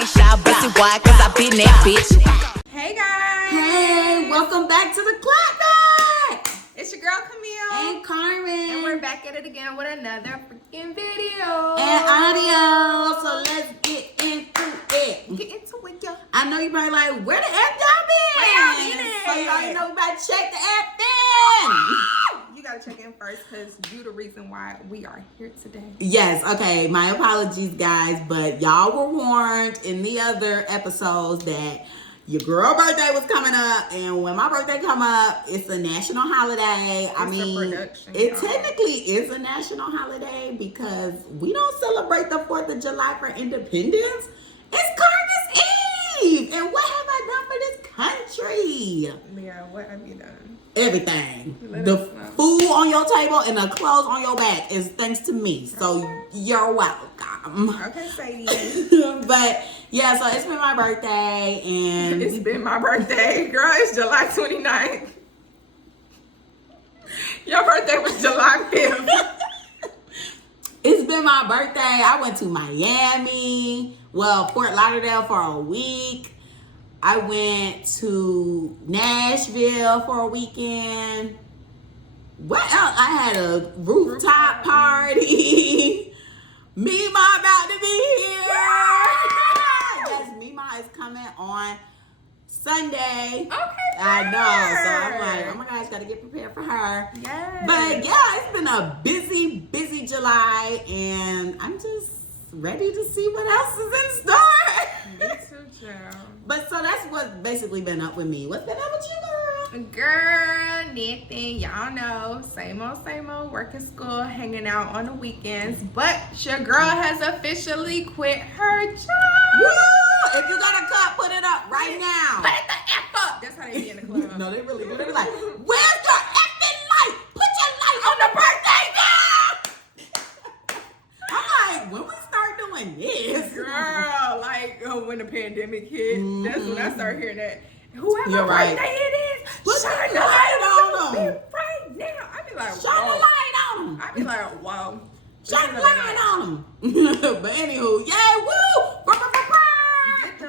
ain't shy, pussy wide, cause I been that bitch. Hey guys! Hey, welcome back to the Clapback! It's your girl Camille And Carmen. and we're back at it again with another freaking video And audio. So let's get into it. Get into it, y'all. I know you probably like, where the F y'all been? Where y'all been at? So you already know we about to check the F in. You gotta check in first because you the reason why we are here today. Yes, okay. My apologies, guys, but y'all were warned in the other episodes that your girl birthday was coming up, and when my birthday come up, it's a national holiday. It technically is a national holiday because we don't celebrate the 4th of July for independence. It's Carmen's Eve, and what have I done for this country? Yeah, what have you done? Everything. The food on your table and the clothes on your back is thanks to me. So you're welcome. Okay, Sadie. But yeah, so it's been my birthday and It's been my birthday. Girl, it's July 29th. Your birthday was July 5th. it's been my birthday. I went to Miami, Fort Lauderdale for a week. I went to Nashville for a weekend. What else? I had a rooftop party. Mima about to be here. Yes, Mima is coming on Sunday. Okay. I know. So I'm like, oh my gosh, gotta get prepared for her. Yes. But yeah, it's been a busy July, and I'm just ready to see what else is in store. Me too, child. But so that's what's basically been up with me. What's been up with you, girl? Girl, nothing. Y'all know, same old, working, school, hanging out on the weekends. But your girl has officially quit her job. Woo! If you got a cup, put it up right now. Put the F up. That's how they be in the club. No, they really do. They be like, where's your effing light? Put your light on the birthday girl. I'm like, when we start doing this? Girl, like when the pandemic hit, that's when I started hearing that. Whoever You're right. birthday it is, Put shine the light on them. right now. I be like, Shine the light on them. I be like, wow. Shine the light on them. But anywho, yeah, woo! Get the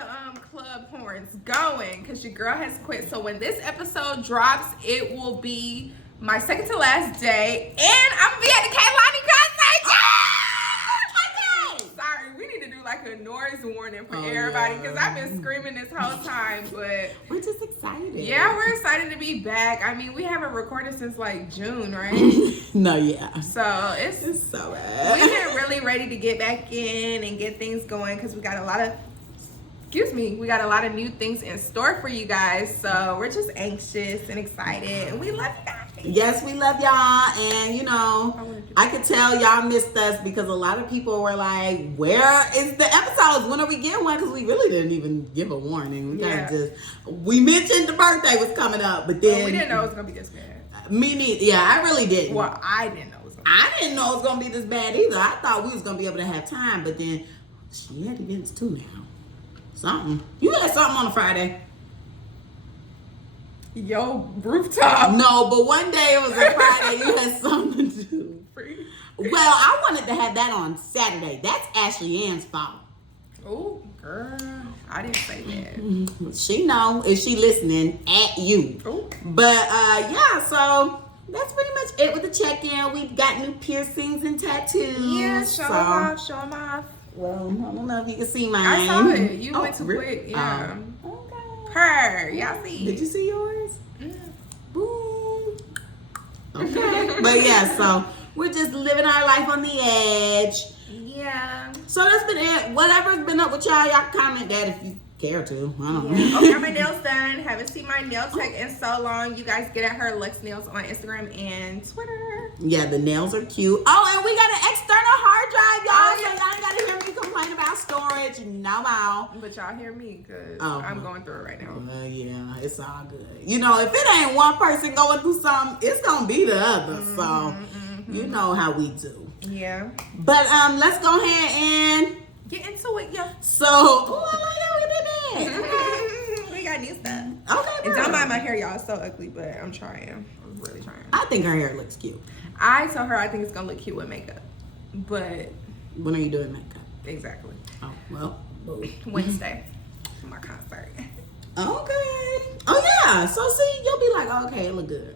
club horns going because your girl has quit. So when this episode drops, it will be my second to last day, and I'm gonna be at the Kaylani concert. Sorry, we need to do like a noise warning for everybody because I've been screaming this whole time, but we're just excited. Yeah, we're excited to be back. I mean, we haven't recorded since like June, right? No, yeah. So it's so bad. We've been really ready to get back in and get things going because we got a lot of new things in store for you guys. So we're just anxious and excited, and we love you guys. Yes, we love y'all, and you know, I could tell y'all missed us because a lot of people were like, where is the episodes? When are we getting one? Because we really didn't even give a warning. We mentioned the birthday was coming up, but then we didn't know it was gonna be this bad. Me neither. Yeah, I really didn't. Well, I didn't know it was gonna be I didn't know it was gonna be this bad either. I thought we was gonna be able to have time, but then she had events too now. Something. You had something on a Friday. Yo, rooftop. No, but one day it was a Friday. You had something to do. Well, I wanted to have that on Saturday. That's Ashley Ann's fault. Oh, girl. I didn't say that. She know if she listening at you. Ooh. But yeah, so that's pretty much it with the check-in. We've got new piercings and tattoos. Yeah, show them off. Well, I don't know if you can see mine. I saw it. You went too quick. Yeah. Her. Y'all see. Did you see yours? Yeah. Boom. Okay. But yeah, so we're just living our life on the edge. Yeah. So that's been it. Whatever's been up with y'all can comment that if you care to. I don't know. Okay, my nails done. Haven't seen my nail tech in so long. You guys get at her Lex Nails on Instagram and Twitter. Yeah, the nails are cute. Oh, and we got an external hard drive, y'all. So y'all ain't gotta hear me complain about storage. No more. But y'all hear me because I'm going through it right now. Yeah, it's all good. You know, if it ain't one person going through something, it's gonna be the other. So you know how we do. Yeah. But let's go ahead and get into it, yeah. So, I like how we did that. We got new stuff. Okay, and don't mind my hair, y'all. It's so ugly, but I'm trying. I'm really trying. I think her hair looks cute. I told her I think it's gonna look cute with makeup, but when are you doing makeup? Exactly. Oh well, Wednesday for my concert. Okay. Oh yeah. So see, you'll be like, okay, it look good.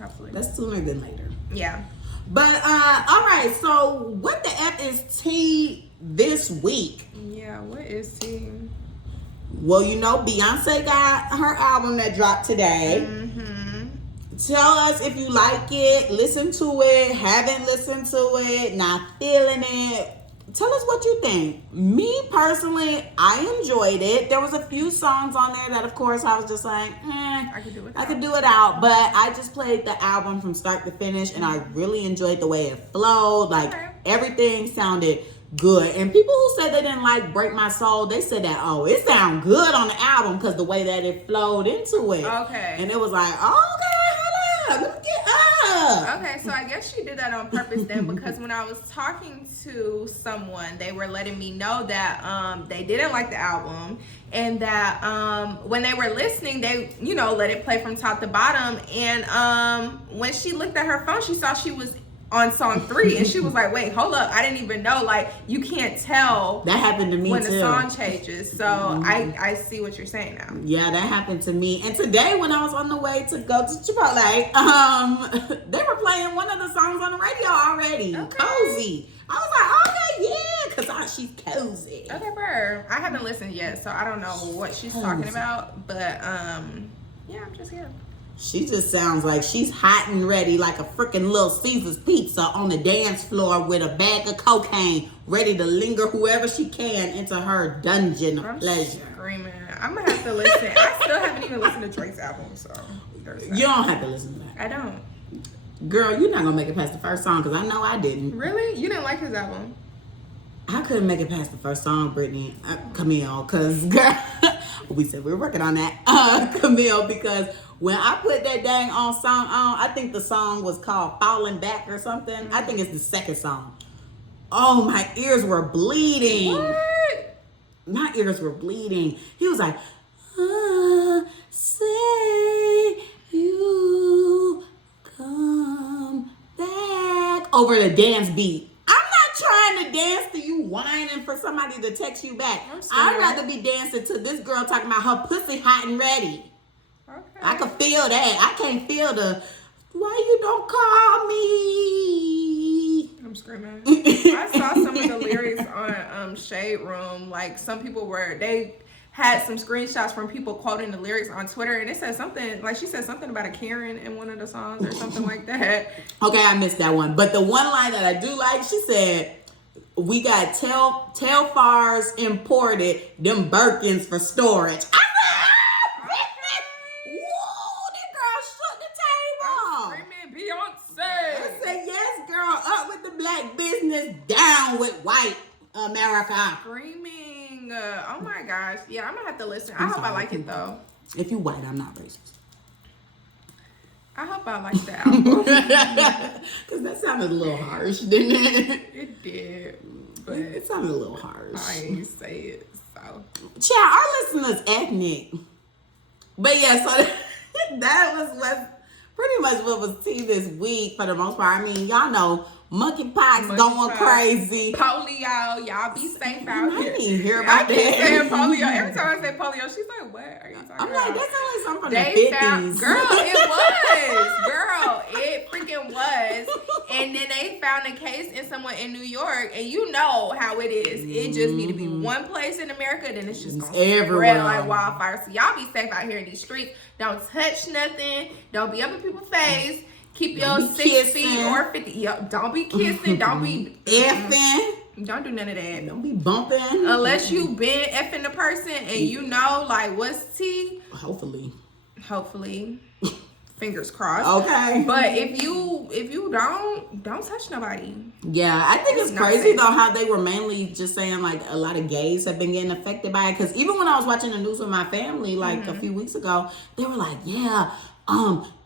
Hopefully. That's sooner than later. Yeah. But all right. So what the F is tea this week? Yeah. What is tea? Well, you know, Beyonce got her album that dropped today. Mm-hmm. Tell us if you like it, listen to it, haven't listened to it, not feeling it. Tell us what you think. Me personally, I enjoyed it. There was a few songs on there that, of course, I was just like, I could do it out. But I just played the album from start to finish, and I really enjoyed the way it flowed. Like, everything sounded good. And people who said they didn't like Break My Soul, they said that, oh, it sounded good on the album because the way that it flowed into it. Okay. And it was like, oh, okay, hold up. Let me get up. Okay, so I guess she did that on purpose then, because when I was talking to someone, they were letting me know that they didn't like the album, and that when they were listening, they, you know, let it play from top to bottom, and when she looked at her phone, she saw she was on song 3, and she was like, wait, hold up, I didn't even know. Like, you can't tell that happened to me when too. the song changes. So I see what you're saying now. Yeah, that happened to me. And today when I was on the way to go to Chipotle, they were playing one of the songs on the radio already. Okay. Cozy. I was like, okay, yeah, because she's cozy. Okay, bro. I haven't listened yet, so I don't know what she's talking about, but yeah, I'm just here. She just sounds like she's hot and ready, like a freaking Little Caesar's pizza on the dance floor with a bag of cocaine, ready to linger whoever she can into her dungeon of pleasure. Screaming. I'm gonna have to listen. I still haven't even listened to Drake's album, so you don't have to listen to that. I don't. Girl, you're not gonna make it past the first song because I know I didn't. Really? You didn't like his album? I couldn't make it past the first song, Brittany. Camille, because girl, we said we were working on that. Camille, because when I put that dang on song on, I think the song was called Falling Back or something. Mm-hmm. I think it's the second song. Oh, my ears were bleeding. What? My ears were bleeding. He was like, say you come back over the dance beat. I'm not trying to dance to you whining for somebody to text you back. I'd rather be dancing to this girl talking about her pussy hot and ready. Okay. I can feel that. I can't feel the, why you don't call me? I'm screaming. I saw some of the lyrics on Shade Room. Like, some people they had some screenshots from people quoting the lyrics on Twitter, and it said something, like she said something about a Karen in one of the songs or something like that. Okay, I missed that one. But the one line that I do like, she said, we got Telfars imported, them Birkins for storage. Black business, down with white America. Screaming. Oh my gosh. Yeah, I'm gonna have to listen. I hope I like it though. If you white, I'm not racist. I hope I like the album. Because that sounded a little harsh, didn't it? It did. But it sounded a little harsh. I ain't say it, so. Child, our listeners ethnic. But yeah, so that was what pretty much what was tea this week for the most part. I mean, y'all know monkeypox going crazy. Polio, y'all be safe out here. I didn't hear about I keep saying polio. Every time I say polio, she's like, what are you talking about? I'm like, that sounds like something from the 50s. Girl, it was. Girl, it freaking was. And then they found a case in someone in New York, and you know how it is. It just need to be one place in America, then it's just gonna spread like wildfire. So y'all be safe out here in these streets. Don't touch nothing. Don't be up in people's face. Keep your 6 feet or 50. Yep. Don't be kissing. Don't be effing. Don't do none of that. Don't be bumping. Unless you been effing the person and you know like what's tea. Hopefully. Fingers crossed. Okay. But if you don't touch nobody. Yeah, I think it's crazy though how they were mainly just saying like a lot of gays have been getting affected by it. Because even when I was watching the news with my family like a few weeks ago, they were like, yeah,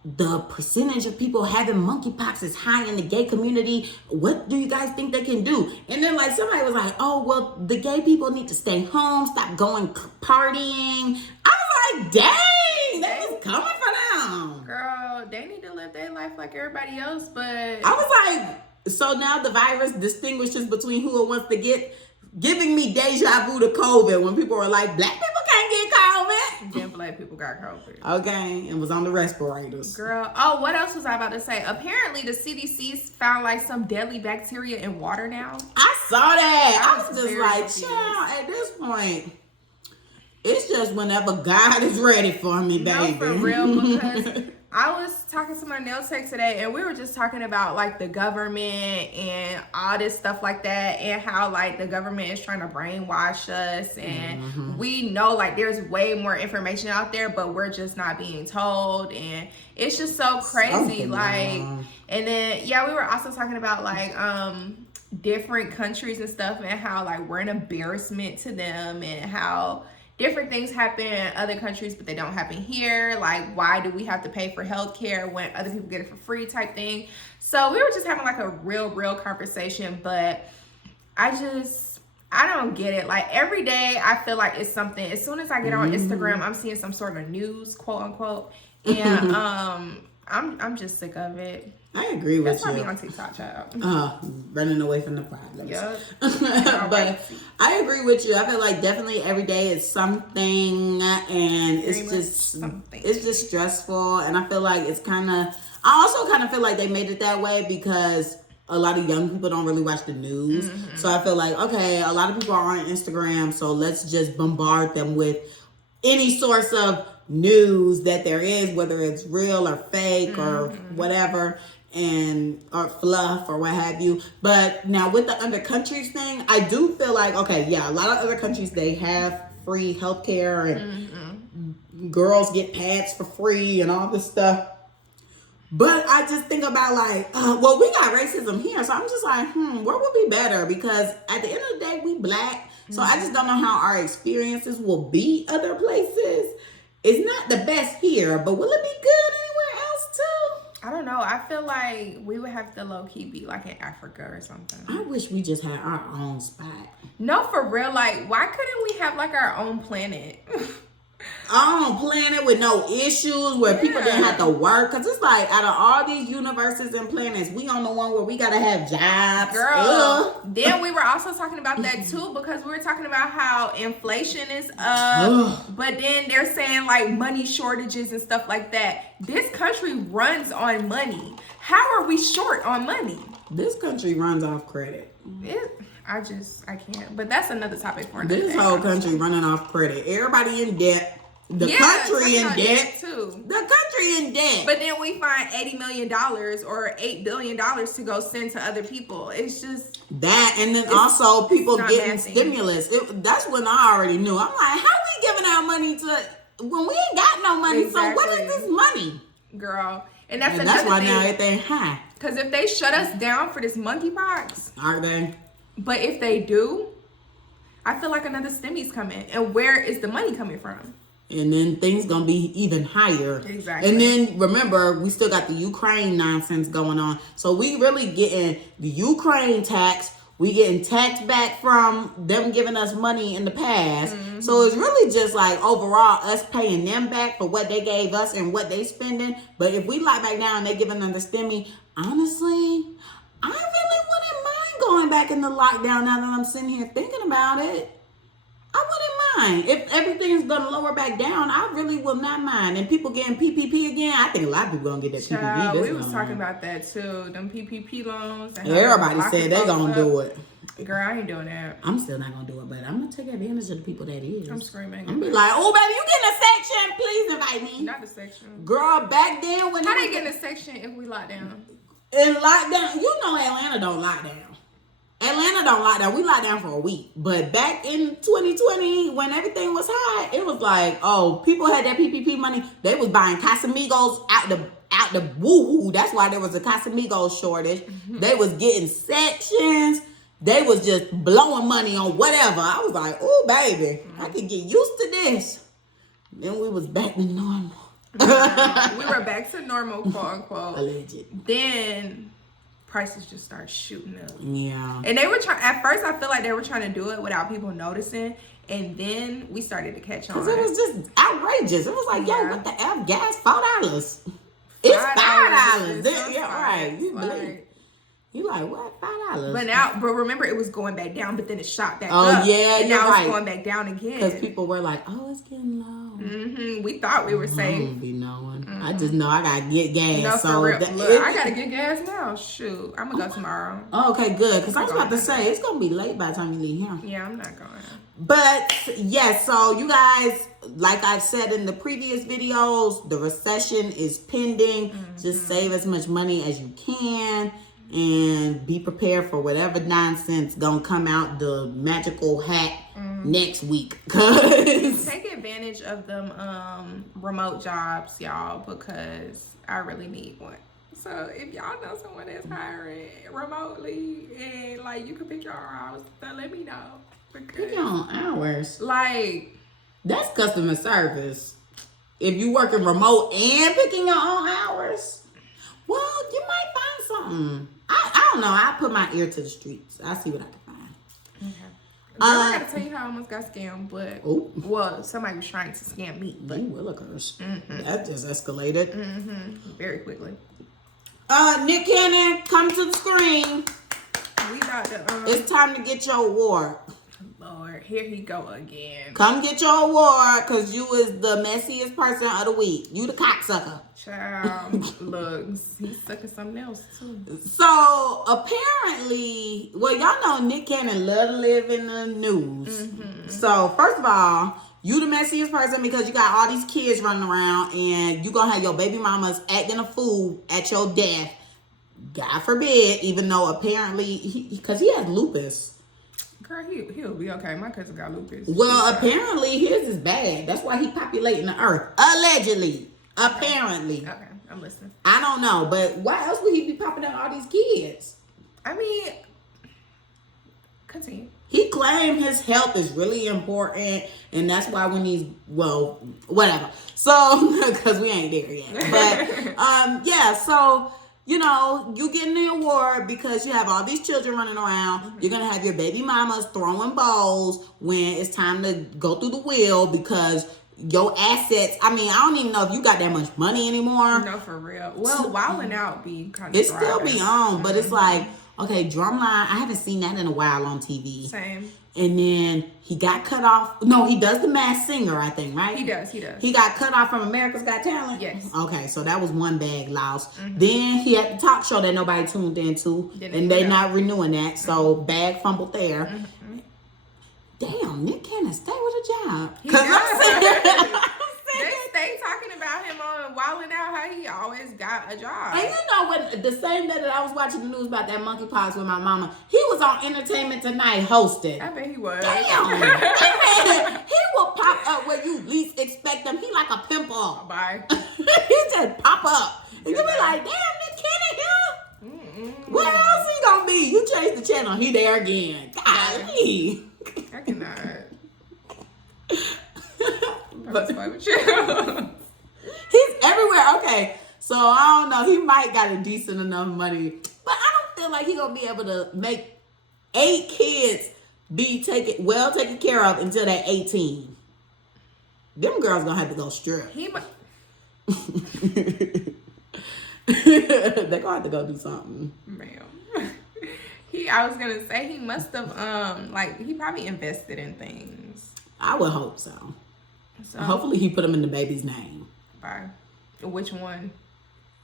the percentage of people having monkeypox is high in the gay community. What do you guys think they can do? And then like somebody was like, oh, well, the gay people need to stay home, stop going partying. I was like, dang, that was coming for them. Girl, they need to live their life like everybody else, but... I was like, so now the virus distinguishes between who it wants to get giving me deja vu to COVID when people were like, black people can't get COVID. Then black people got COVID. Okay, and was on the respirators. Girl, oh, what else was I about to say? Apparently, the CDC found like some deadly bacteria in water now. I saw that. I was just very like, confused. child, at this point, it's just whenever God is ready for me, baby. No, for real, because I was talking to my nail tech today, and we were just talking about like the government and all this stuff like that, and how like the government is trying to brainwash us, and we know like there's way more information out there, but we're just not being told, and it's just so crazy. Something like, wrong. and then yeah, we were also talking about like different countries and stuff, and how like we're an embarrassment to them, and how different things happen in other countries, but they don't happen here. Like, why do we have to pay for healthcare when other people get it for free type thing? So we were just having like a real conversation, but I don't get it. Like every day I feel like it's something. As soon as I get on Instagram, I'm seeing some sort of news, quote unquote. And I'm just sick of it. I agree with That's why I you. be on TikTok, child. Running away from the problems. Yep. But I agree with you. I feel like definitely every day is something, and Very it's much just something. it's just stressful. And I feel like it's kind of. I also kind of feel like they made it that way because a lot of young people don't really watch the news. So I feel like, okay, a lot of people are on Instagram, so let's just bombard them with any source of news that there is, whether it's real or fake or whatever, and or fluff or what have you. But now with the other countries thing, I do feel like, okay, yeah, a lot of other countries, they have free healthcare and girls get pads for free and all this stuff. But I just think about like, well, we got racism here, so I'm just like, where would be better? Because at the end of the day, we black, so I just don't know how our experiences will be other places. It's not the best here, but will it be good anywhere else too? I don't know. I feel like we would have to low key be like in Africa or something. I wish we just had our own spot. No, for real. Like, why couldn't we have like our own planet? Our own planet with no issues, where people didn't have to work. Because it's like, out of all these universes and planets, we on the one where we got to have jobs. Girl. Ugh. Then we were also talking about that too, because we were talking about how inflation is up. But then they're saying like money shortages and stuff like that. This country runs on money. How are we short on money? This country runs off credit. I can't. But that's another topic for another This day. whole country running off credit. Everybody in debt. The country in debt too. The country in debt. But then we find $80 million or $8 billion to go send to other people. It's just that, and then also people not getting mathing. stimulus. That's when I already knew. I'm like, how we giving our money to when we ain't got no money? Exactly. So what is this money? girl. And that's And another that's why thing. now everything high. Because if they shut us down for this monkeypox, Are they? but if they do, I feel like another stimmy's coming. And where is the money coming from? And then things gonna be even higher. Exactly. And then remember, we still got the Ukraine nonsense going on. So we really getting the Ukraine tax. We getting tax back from them giving us money in the past. Mm-hmm. So it's really just like overall us paying them back for what they gave us and what they spending. But if we lock back down and they giving them the stimmy, honestly, I really wouldn't mind going back into lockdown now that I'm sitting here thinking about it. I wouldn't mind. If everything's gonna lower back down, I really will not mind. And people getting PPP again, I think a lot of people gonna get that PPP. Child, this we was time. talking about that too. Them PPP loans. and how Everybody they're said they locking gonna folks do up. it. Girl, I ain't doing that. I'm still not gonna do it, but I'm gonna take advantage of the people that is. I'm screaming. I'm gonna be like, oh baby, you getting a section? Please invite me. Not the section. Girl, back then when How it they was get a section if we lock down? in lockdown, you know Atlanta don't lock down. Atlanta don't lock down. We locked down for a week. But back in 2020, when everything was high, it was like, oh, people had that PPP money. They was buying Casamigos out the woo-hoo. That's why there was a Casamigos shortage. They was getting sections. They was just blowing money on whatever. I was like, oh, baby, I could get used to this. Then we was back to normal. We were back to normal, quote unquote. Alleged. Then prices just started shooting up. Yeah. And they were trying, at first I feel like they were trying to do it without people noticing. And then we started to catch on. Because it was just outrageous. It was like, yo, Yeah. what the F? Gas, $4. It's $5. It's Yeah, right. You believe. like, You like, what? $5? But remember, it was going back down, but then it shot back Oh, up. yeah, and you're now right. it's going back down again. Because people were like, oh, it's getting low. We thought we were I safe. don't be knowing. I just know I got to get gas. No, so for real. Look, I got to get gas now. Shoot. I'm going to go tomorrow. Oh, okay, good. Because I was about to say, it's going to be late by the time you leave here. Yeah, I'm not going. But, yes, so you guys, like I've said in the previous videos, the recession is pending. Just save as much money as you can. And be prepared for whatever nonsense gonna come out the magical hat next week. Take advantage of them remote jobs, y'all, because I really need one. So if y'all know someone that's hiring remotely and like you can pick your hours, then let me know. Pick your own hours. Like, that's customer service. If you working remote and picking your own hours, well, you might find something. I don't know. I put my ear to the streets. I'll see what I can find. Okay. I gotta tell you how I almost got scammed, but well, somebody was trying to scam me. But you will occurs. That just escalated. Very quickly. Nick Cannon, come to the screen. We about to. It's time to get your award. Lord, here he go again. Come get your award, cause you is the messiest person of the week. You the cocksucker. Child, looks, he's sucking something else too. So apparently, well, y'all know Nick Cannon love to live in the news. So first of all, you the messiest person because you got all these kids running around and you gonna have your baby mamas acting a fool at your death. God forbid, even though apparently because he has lupus. Girl, he'll be okay. My cousin got lupus. Well, apparently his is bad. That's why he populating the earth. Allegedly. Apparently. Okay, I'm listening. I don't know, but why else would he be popping out all these kids? I mean, continue. He claimed his health is really important, and that's why when he's, well, whatever. So, because we ain't there yet. But, yeah, so, you know, you getting the award because you have all these children running around. You're going to have your baby mamas throwing balls when it's time to go through the wheel because your assets, I mean, I don't even know if you got that much money anymore. No, for real. Well, wilding out be kind of It still be on, but it's like, okay, Drumline, I haven't seen that in a while on TV. Same. And then he got cut off. No, he does the Masked Singer, I think, right? He does. He got cut off from America's Got Talent? Yes. Okay, so that was one bag lost. Then he had the talk show that nobody tuned into, and they not renewing that, so bag fumbled there. Damn, Nick Cannon stay with a job. He does. They talking about him on Wildin' Out, how he always got a job. And you know, when the same day that I was watching the news about that monkeypox with my mama, he was on Entertainment Tonight hosting. I bet he was. Damn. That man, he will pop up where you least expect him. He like a pimple. Bye. He just pop up. And you be like, damn, Nick Cannon here? Where else he gonna be? You change the channel, he there again. Golly. I cannot. But with you. He's everywhere. Okay, so I don't know. He might got a decent enough money, but I don't feel like he gonna be able to make 8 kids be taken care of until they're 18. Them girls gonna have to go strip. They're gonna have to go do something. Ma'am. I was gonna say he must have he probably invested in things. I would hope so. Hopefully he put them in the baby's name. Bye. Which one?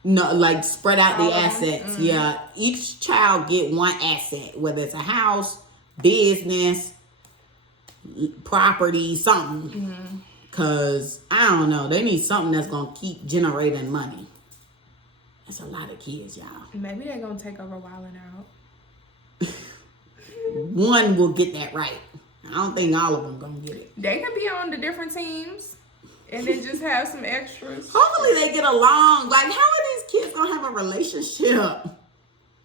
No, like spread out the assets. Yeah, each child get one asset, whether it's a house, business, property, something. Cause I don't know, they need something that's gonna keep generating money. That's a lot of kids, y'all. Maybe they're gonna take over Wildin' Out. One will get that right. I don't think all of them gonna get it. They could be on the different teams and then just have some extras. Hopefully they get along. Like, how are these kids gonna have a relationship?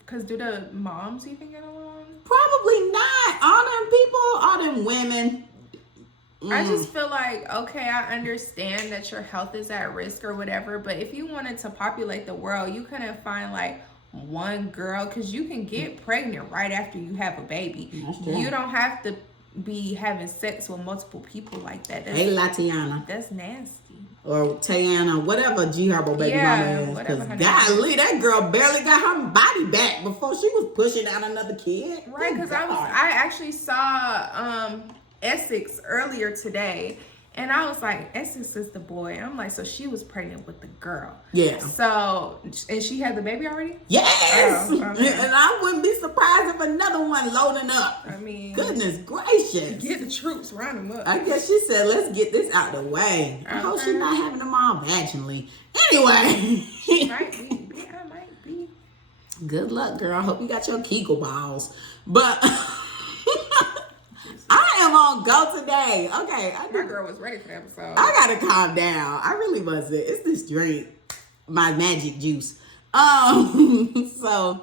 Cause do the moms even get along? Probably not. All them people, all them women. I just feel like, okay, I understand that your health is at risk or whatever, but if you wanted to populate the world, you couldn't find like one girl, because you can get pregnant right after you have a baby. You don't have to be having sex with multiple people like that. Hey, Latiana. That's nasty. Or Tayana, whatever G Herbo baby mama is. Because golly, that girl barely got her body back before she was pushing out another kid. Right, because I actually saw Essex earlier today. And I was like, Essex is the boy. I'm like, so she was pregnant with the girl. Yeah. So, and she had the baby already? Yes. Oh, okay. And I wouldn't be surprised if another one loading up. I mean, goodness gracious. Get the troops, round them up. I guess she said, let's get this out the way. I hope she's not having them all vaginally. Anyway. Might be. I might be. Good luck, girl. I hope you got your Kegel balls. But I am on go today. Okay. My girl was ready for the episode. I gotta calm down. I really wasn't. It's this drink. My magic juice. So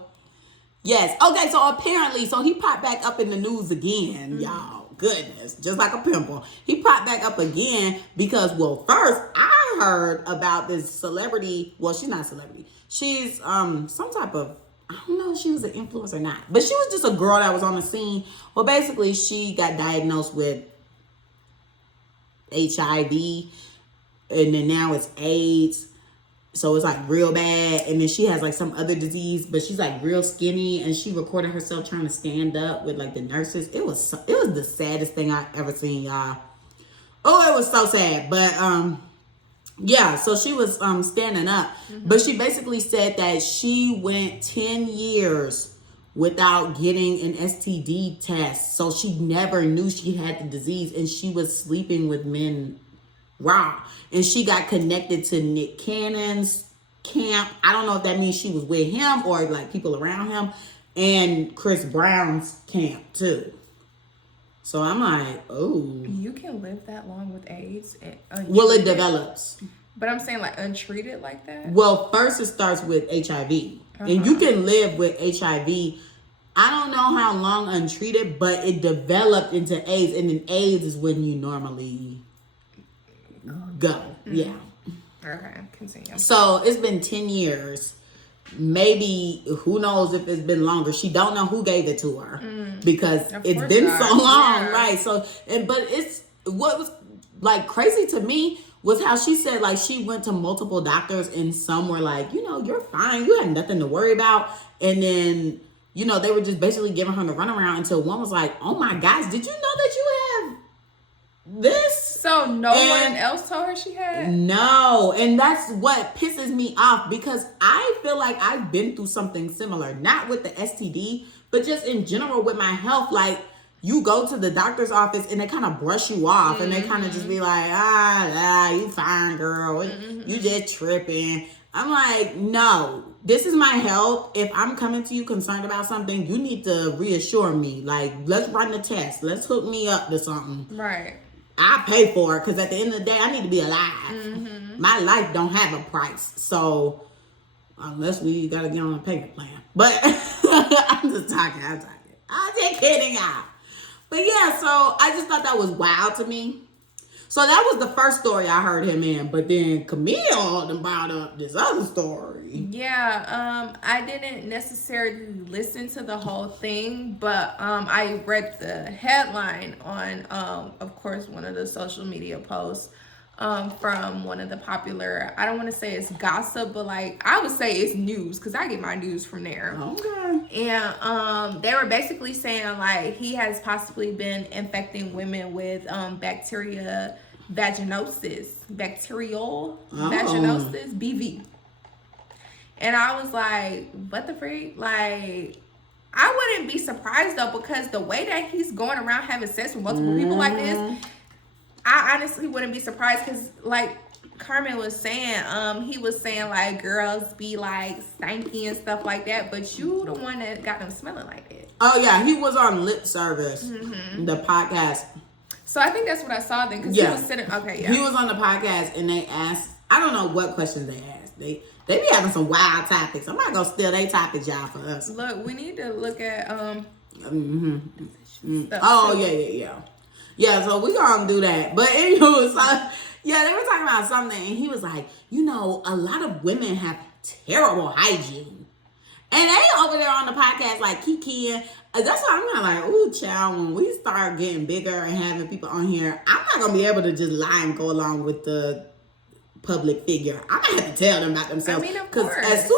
yes. Okay, so apparently, so he popped back up in the news again, y'all. Goodness. Just like a pimple. He popped back up again because, well, first I heard about this celebrity. Well, she's not a celebrity. She's some type of, I don't know if she was an influencer or not, but she was just a girl that was on the scene. Well, basically, she got diagnosed with HIV, and then now it's AIDS. So it's like real bad. And then she has like some other disease, but she's like real skinny, and she recorded herself trying to stand up with like the nurses. It was the saddest thing I've ever seen, y'all. Oh, it was so sad. But yeah, so she was standing up, but she basically said that she went 10 years without getting an STD test. So she never knew she had the disease, and she was sleeping with men raw. And she got connected to Nick Cannon's camp. I don't know if that means she was with him or like people around him, and Chris Brown's camp too. So I'm like, oh. You can live that long with AIDS? Well, it develops. But I'm saying like untreated like that? Well, first it starts with HIV. And you can live with HIV. I don't know how long untreated, but it developed into AIDS. And then AIDS is when you normally go. Yeah. Okay, continue. So it's been 10 years. Maybe, who knows if it's been longer. She don't know who gave it to her because it's been so long, right? So, but it's, what was like crazy to me was how she said like she went to multiple doctors, and some were like, you know, you're fine, you had nothing to worry about. And then, you know, they were just basically giving her the runaround until one was like, oh my gosh, did you know that you have this? So no one else told her she had? No. And that's what pisses me off, because I feel like I've been through something similar, not with the STD, but just in general with my health. Like, you go to the doctor's office and they kind of brush you off, and they kind of just be like, you fine, girl. You just tripping. I'm like, no, this is my health. If I'm coming to you concerned about something, you need to reassure me. Like, let's run the test. Let's hook me up to something. Right. I pay for it, because at the end of the day, I need to be alive. My life don't have a price. So, unless we got to get on a payment plan. But I'm just talking. I'm just kidding out. But yeah, so I just thought that was wild to me. So that was the first story I heard him in. But then Camille done brought up this other story. Yeah, I didn't necessarily listen to the whole thing, but I read the headline on, of course, one of the social media posts from one of the popular, I don't want to say it's gossip, but like I would say it's news, because I get my news from there. Okay. And they were basically saying like he has possibly been infecting women with bacterial vaginosis, BV. And I was like, what the freak? Like, I wouldn't be surprised though, because the way that he's going around having sex with multiple people like this, I honestly wouldn't be surprised, because like Carmen was saying, he was saying like girls be like stanky and stuff like that, but you the one that got them smelling like that. Oh yeah, he was on Lip Service, the podcast. So I think that's what I saw then, because he was sitting. Okay, yeah. He was on the podcast, and they asked, I don't know what questions they asked. They be having some wild topics. I'm not gonna steal their topics, y'all, for us. Look, we need to look at Oh yeah. Yeah, so we gonna do that. But anyway, so yeah, they were talking about something, and he was like, you know, a lot of women have terrible hygiene. And they over there on the podcast like kikiing. That's why I'm not like, ooh, child, when we start getting bigger and having people on here, I'm not going to be able to just lie and go along with the public figure. I'm going to have to tell them about themselves. I mean, of course.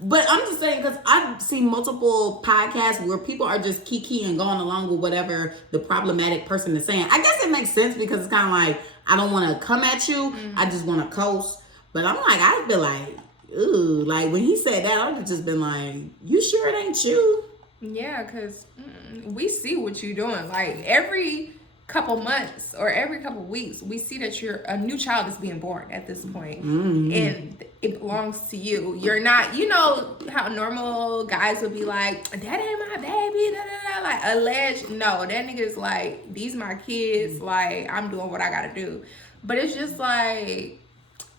But I'm just saying, because I've seen multiple podcasts where people are just kiki and going along with whatever the problematic person is saying. I guess it makes sense because it's kind of like, I don't want to come at you. Mm-hmm. I just want to coast. But I'm like, I'd be like, ooh, like when he said that, I'd have just been like, you sure it ain't you? Yeah, because we see what you're doing. Like every couple months or every couple weeks, we see that a new child is being born at this point. Mm-hmm. And it belongs to you. You're not, you know how normal guys would be like, that ain't my baby, da, da, da, like alleged. No, that nigga's like, these my kids, like I'm doing what I gotta do. But it's just like,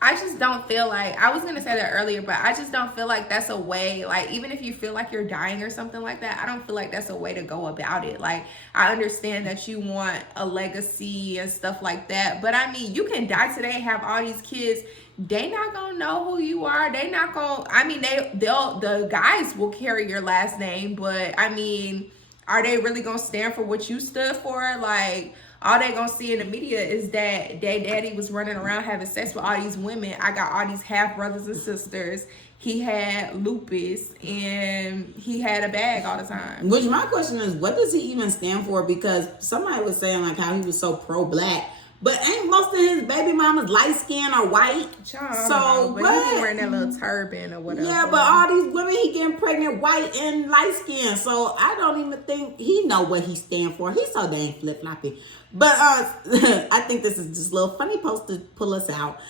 I just don't feel like, I was going to say that earlier, but I just don't feel like that's a way, like, even if you feel like you're dying or something like that, I don't feel like that's a way to go about it. Like, I understand that you want a legacy and stuff like that, but I mean, you can die today and have all these kids. They not going to know who you are. They not going to, I mean, the guys will carry your last name, but I mean, are they really going to stand for what you stood for? Like, all they gonna see in the media is that their daddy was running around having sex with all these women. I got all these half brothers and sisters. He had lupus and he had a bag all the time. Which my question is, what does he even stand for? Because somebody was saying like how he was so pro-black, but ain't most of his baby mamas light skin or white? So what? He wearing that little turban or whatever. Yeah, but all these women he getting pregnant white and light skin. So I don't even think he know what he stand for. He's so dang flip floppy. But I think this is just a little funny post to pull us out.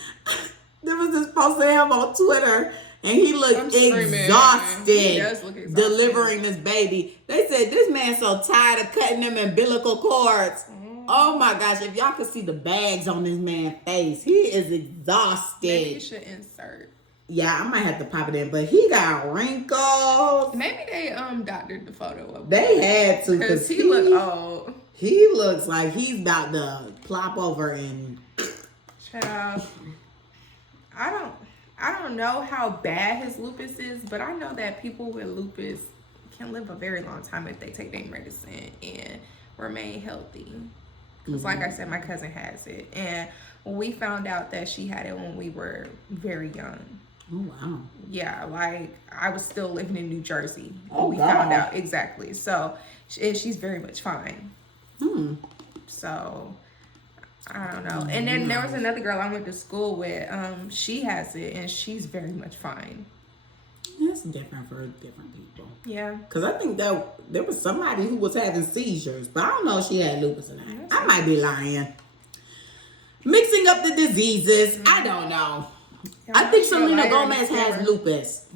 There was this post of him on Twitter, and he looked exhausted, he does look exhausted delivering this baby. They said this man's so tired of cutting them umbilical cords. Oh my gosh, if y'all could see the bags on this man's face, he is exhausted. Maybe you should insert. Yeah, I might have to pop it in, but he got wrinkles. Maybe they doctored the photo of him. They had to, because he looked old. He looks like he's about to plop over and. Child, I don't know how bad his lupus is, but I know that people with lupus can live a very long time if they take their medicine and remain healthy. Because like I said, my cousin has it, and we found out that she had it when we were very young. Oh wow! Yeah, like I was still living in New Jersey when we found out. Exactly. So she's very much fine. So I don't know. And then there was another girl I went to school with. She has it, and she's very much fine. It's different for different people. Yeah. Because I think that there was somebody who was having seizures, but I don't know if she had lupus or not. I might be lying. Mixing up the diseases. I don't know. I think Selena Gomez has lupus.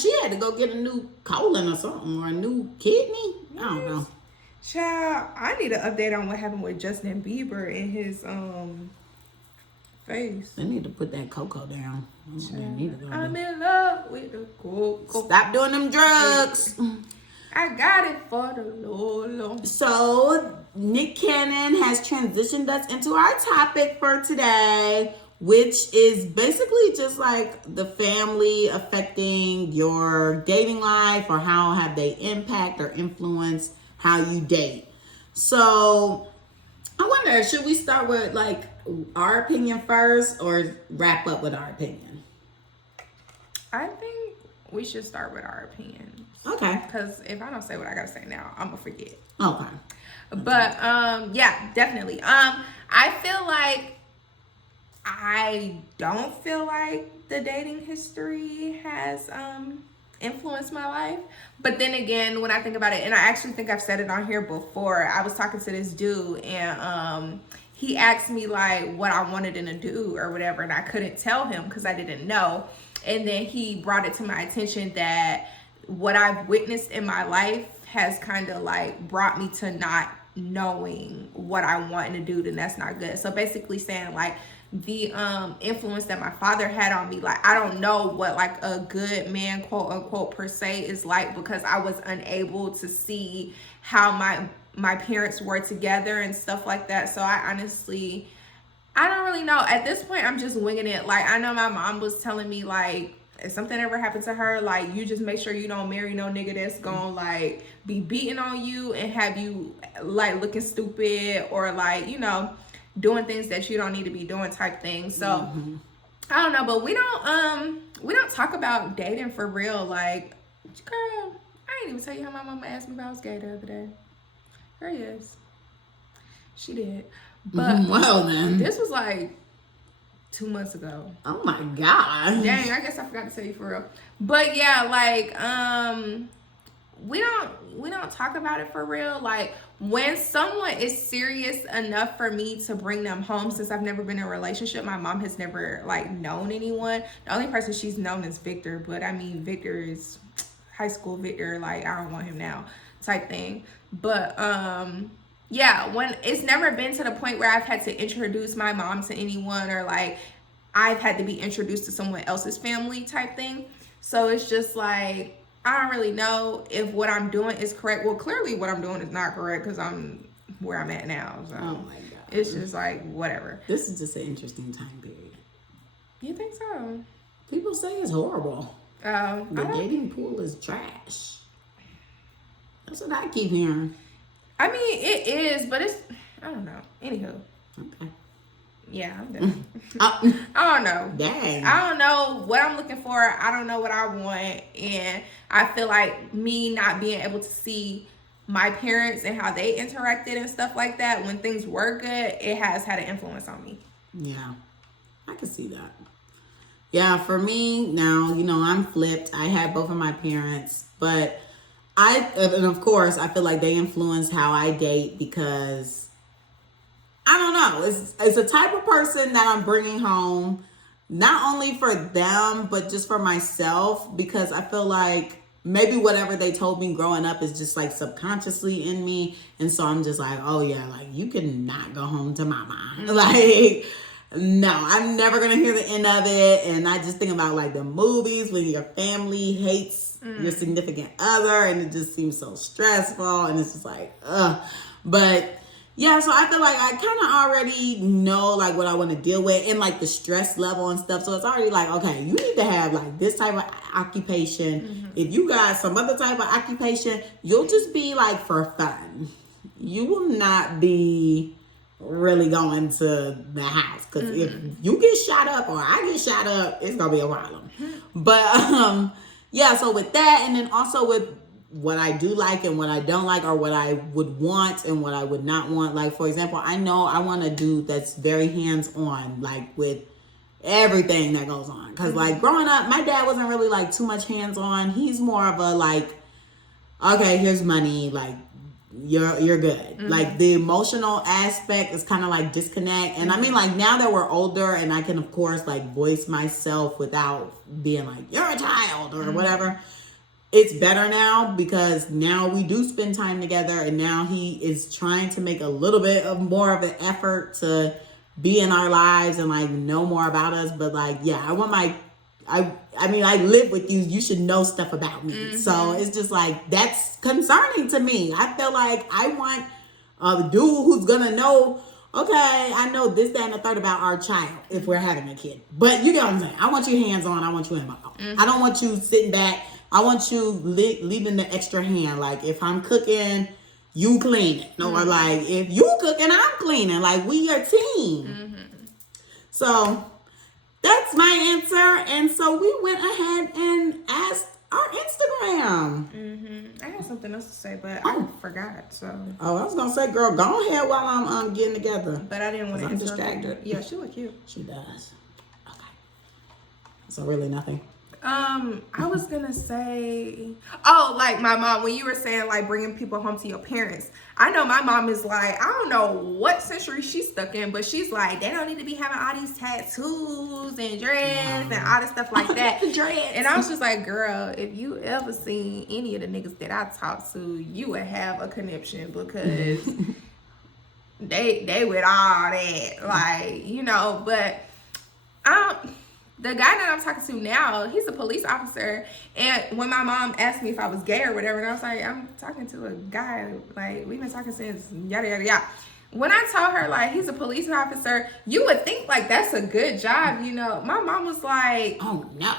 She had to go get a new colon or something, or a new kidney. I don't know. Child, I need an update on what happened with Justin Bieber in his face. They need to put that cocoa down. I'm in love with the cocoa. Stop doing them drugs. I got it for the Lolo. So Nick Cannon has transitioned us into our topic for today, which is basically just like the family affecting your dating life, or how have they impact or influence how you date. So I wonder, should we start with like our opinion first or wrap up with our opinion? I think we should start with our opinions. Okay. Because if I don't say what I gotta say now, I'm gonna forget. Okay. But yeah, definitely. I feel like I don't feel like the dating history has influenced my life. But then again, when I think about it, and I actually think I've said it on here before, I was talking to this dude, and he asked me like what I wanted in a dude or whatever, and I couldn't tell him because I didn't know. And then he brought it to my attention that what I've witnessed in my life has kind of like brought me to not knowing what I want in a dude, and that's not good. So basically saying like the influence that my father had on me, like I don't know what like a good man, quote unquote, per se is like, because I was unable to see how my parents were together and stuff like that. So I honestly, I don't really know. At this point, I'm just winging it. Like I know my mom was telling me like if something ever happened to her, like, you just make sure you don't marry no nigga that's gonna, like, be beating on you and have you, like, looking stupid or, like, you know, doing things that you don't need to be doing type thing. So I don't know, but we don't talk about dating for real. Like, girl, I ain't even tell you how my mama asked me if I was gay the other day. There he is. She did. But well then, this was like 2 months ago. Oh my god. Dang, I guess I forgot to tell you for real. But yeah, like, we don't talk about it for real. Like, when someone is serious enough for me to bring them home, since I've never been in a relationship, my mom has never, like, known anyone. The only person she's known is Victor, but I mean, Victor is high school Victor, like, I don't want him now type thing. But yeah, when it's never been to the point where I've had to introduce my mom to anyone, or like I've had to be introduced to someone else's family type thing. So it's just like, I don't really know if what I'm doing is correct. Well, clearly what I'm doing is not correct because I'm where I'm at now. So oh my god, it's just like, whatever. This is just an interesting time period. You think so? People say it's horrible. The dating pool is trash. That's what I keep hearing. I mean, it is, but it's, I don't know. Anywho. Okay. Yeah, I'm done. I don't know. Dang. I don't know what I'm looking for. I don't know what I want. And I feel like me not being able to see my parents and how they interacted and stuff like that when things were good, it has had an influence on me. Yeah, I can see that. Yeah, for me now, you know, I'm flipped. I had both of my parents, but and of course, I feel like they influence how I date because I don't know. It's a type of person that I'm bringing home, not only for them, but just for myself, because I feel like maybe whatever they told me growing up is just like subconsciously in me. And so I'm just like, oh yeah, like you can not go home to mama. Like, no, I'm never going to hear the end of it. And I just think about like the movies when your family hates your significant other and it just seems so stressful. And it's just like, ugh. But yeah, so I feel like I kind of already know like what I want to deal with and like the stress level and stuff. So it's already like, okay, you need to have like this type of occupation. If you got some other type of occupation, you'll just be like for fun. You will not be really going to the house. Because if you get shot up or I get shot up, it's going to be a problem. But yeah, so with that, and then also with what I do like and what I don't like, or what I would want and what I would not want. Like, for example, I know I want a dude that's very hands-on, like with everything that goes on. Because like growing up, my dad wasn't really like too much hands-on. He's more of a like, okay, here's money, like you're good. Like the emotional aspect is kind of like disconnect. And I mean, like now that we're older and I can of course like voice myself without being like, you're a child or whatever. It's better now because now we do spend time together, and now he is trying to make a little bit of more of an effort to be in our lives and like know more about us. But like, yeah, I want I mean, I live with you. You should know stuff about me. So it's just like, that's concerning to me. I feel like I want a dude who's going to know, okay, I know this, that, and the third about our child if we're having a kid. But you get what I'm saying? I want you hands-on. I want you involved. I don't want you sitting back. I want you leaving the extra hand. Like, if I'm cooking, you clean it. Or like, if you cooking, I'm cleaning. Like, we are a team. So that's my answer. And so we went ahead and asked our Instagram. I had something else to say, but I forgot. So. Oh, I was gonna say, girl, go ahead while I'm getting together. But I didn't want to. I'm distracted. Yeah, she look cute. She does. Okay. So really nothing. I was gonna say, oh, like my mom, when you were saying like bringing people home to your parents, I know my mom is like, I don't know what century she's stuck in, but she's like, they don't need to be having all these tattoos and dreads and all this stuff like that. Dreads. And I was just like, girl, if you ever seen any of the niggas that I talk to, you would have a conniption because they with all that, like, you know. But the guy that I'm talking to now, he's a police officer. And when my mom asked me if I was gay or whatever, and I was like, I'm talking to a guy. Like, we've been talking since yada, yada, yada. When I told her, like, he's a police officer, you would think, like, that's a good job, you know. My mom was like, oh, no.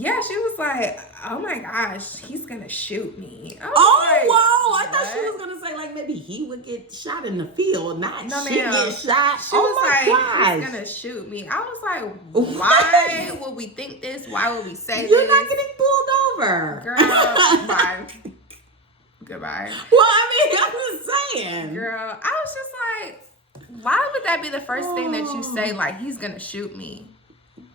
Yeah, she was like, oh my gosh, he's gonna shoot me. I was Whoa! I like, thought she what? was gonna say like maybe he would get shot in the field, not No, she ma'am. get shot. She was like, gosh. he's gonna shoot me. I was like, why would we think this? Why would we say You're this? not getting pulled over. Girl, bye. Goodbye. Well, I mean, I'm just saying. Girl, I was just like, why would that be the first thing that you say? Like, he's gonna shoot me.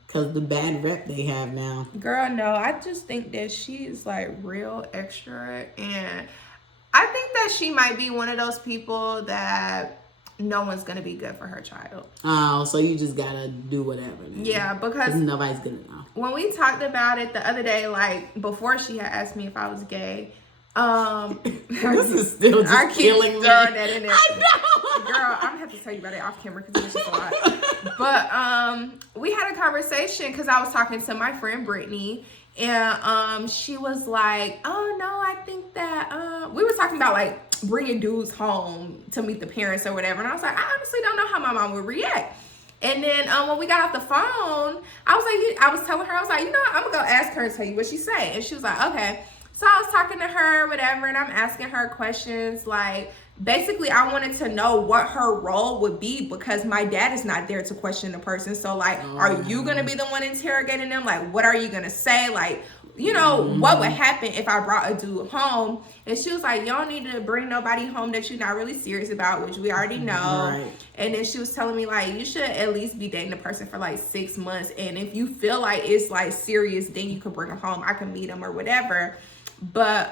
Because the bad rep they have now. Girl, no, I just think that she's like real extra, and I think that she might be one of those people that no one's gonna be good for her child. Oh, so you just gotta do whatever. Then. Yeah, because nobody's gonna know. When we talked about it the other day, like before she had asked me if I was gay, this is still just killing me. That in there. I know. Girl, I'm gonna have to tell you about it off camera because it's just a lot. But we had a conversation because I was talking to my friend Brittany, and she was like, "Oh no, I think that we were talking about like bringing dudes home to meet the parents or whatever." And I was like, "I honestly don't know how my mom would react." And then when we got off the phone, I was telling her, I was like, "You know what? I'm gonna go ask her and tell you what she say." And she was like, "Okay." So I was talking to her, whatever, and I'm asking her questions. Like, basically, I wanted to know what her role would be because my dad is not there to question the person. So, like, are you going to be the one interrogating them? Like, what are you going to say? Like, you know, what would happen if I brought a dude home? And she was like, you don't need to bring nobody home that you're not really serious about, which we already know. Right. And then she was telling me, like, you should at least be dating a person for, like, 6 months. And if you feel like it's, like, serious, then you could bring them home. I can meet them or whatever. But,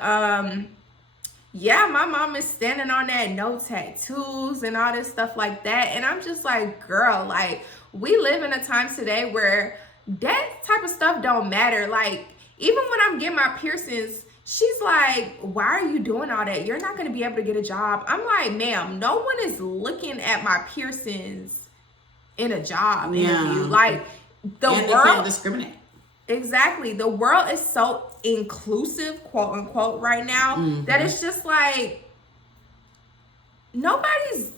yeah, my mom is standing on that no tattoos and all this stuff like that. And I'm just like, girl, like, we live in a time today where that type of stuff don't matter. Like, even when I'm getting my piercings, she's like, why are you doing all that? You're not going to be able to get a job. I'm like, ma'am, no one is looking at my piercings in a job interview. Like, the and world can't discriminate. Exactly. The world is so inclusive, quote unquote, right now that it's just like nobody's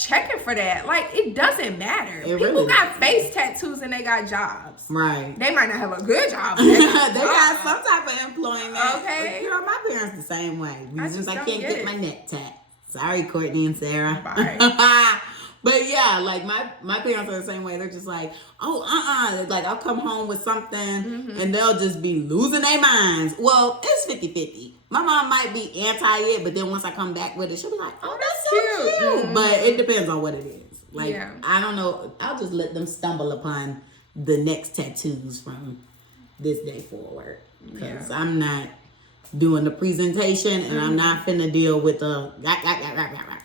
checking for that. Like, it doesn't matter. People really got face tattoos and they got jobs. Right. They might not have a good job. They got some type of employment. Okay. Girl, my parents the same way. I can't get my neck tat. Sorry, Courtney and Sarah. Bye. But yeah, like my parents are the same way. They're just like, like I'll come home with something and they'll just be losing their minds. Well, it's 50-50. My mom might be anti it, but then once I come back with it, she'll be like, oh, that's so cute. But it depends on what it is. Like, I don't know. I'll just let them stumble upon the next tattoos from this day forward. Because I'm not doing the presentation and I'm not finna deal with the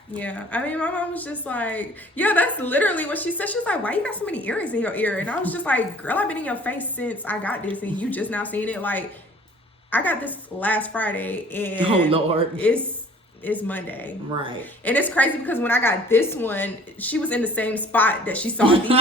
Yeah, I mean, my mom was just like, yeah, that's literally what she said. She was like, why you got so many earrings in your ear? And I was just like, girl, I've been in your face since I got this and you just now seeing it. Like, I got this last Friday and oh Lord, it's Monday. Right. And it's crazy because when I got this one, she was in the same spot that she saw these in.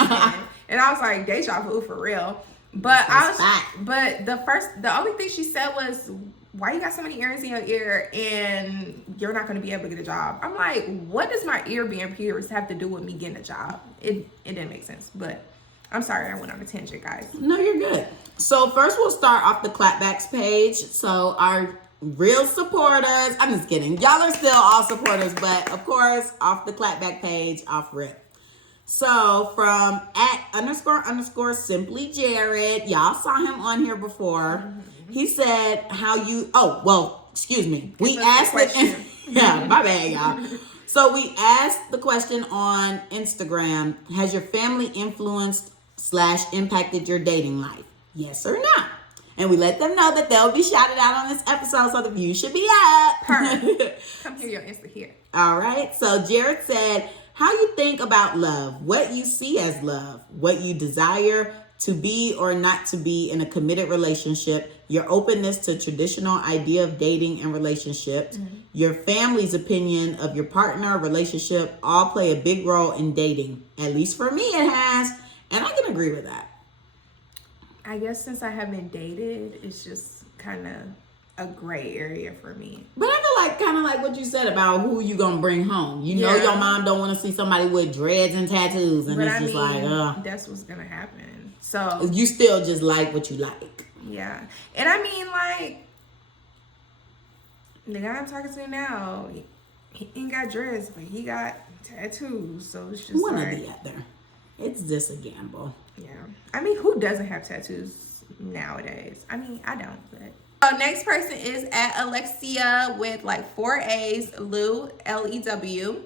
And I was like, deja vu for real. But the only thing she said was, why you got so many earrings in your ear and you're not going to be able to get a job? I'm like, what does my ear being pierced have to do with me getting a job? It didn't make sense, but I'm sorry I went on a tangent, guys. No, you're good. So first we'll start off the Clapbacks page. So our real supporters, I'm just kidding. Y'all are still all supporters, but of course, off the Clapback page, off rip. So from @_ simply Jared, y'all saw him on here before. He said excuse me. We asked yeah, my bad, y'all. So we asked the question on Instagram, has your family influenced / impacted your dating life? Yes or no? And we let them know that they'll be shouted out on this episode, so the views should be up. Come hear your Insta here. All right. So Jared said, how you think about love, what you see as love, what you desire to be or not to be in a committed relationship, your openness to traditional idea of dating and relationships, your family's opinion of your partner, relationship, all play a big role in dating. At least for me, it has. And I can agree with that. I guess since I haven't dated, it's just kind of a gray area for me. But I feel like kind of like what you said about who you gonna bring home. You know your mom don't want to see somebody with dreads and tattoos, and it's just like, that's what's gonna happen. So you still just like what you like. Yeah. And I mean, like, the guy I'm talking to now, he ain't got dreads, but he got tattoos. So it's just One like, or the other. It's just a gamble. yeah. I mean, who doesn't have tattoos nowadays? I mean, I don't, but. So next person is at Alexia with like 4 A's, Lou, Lew.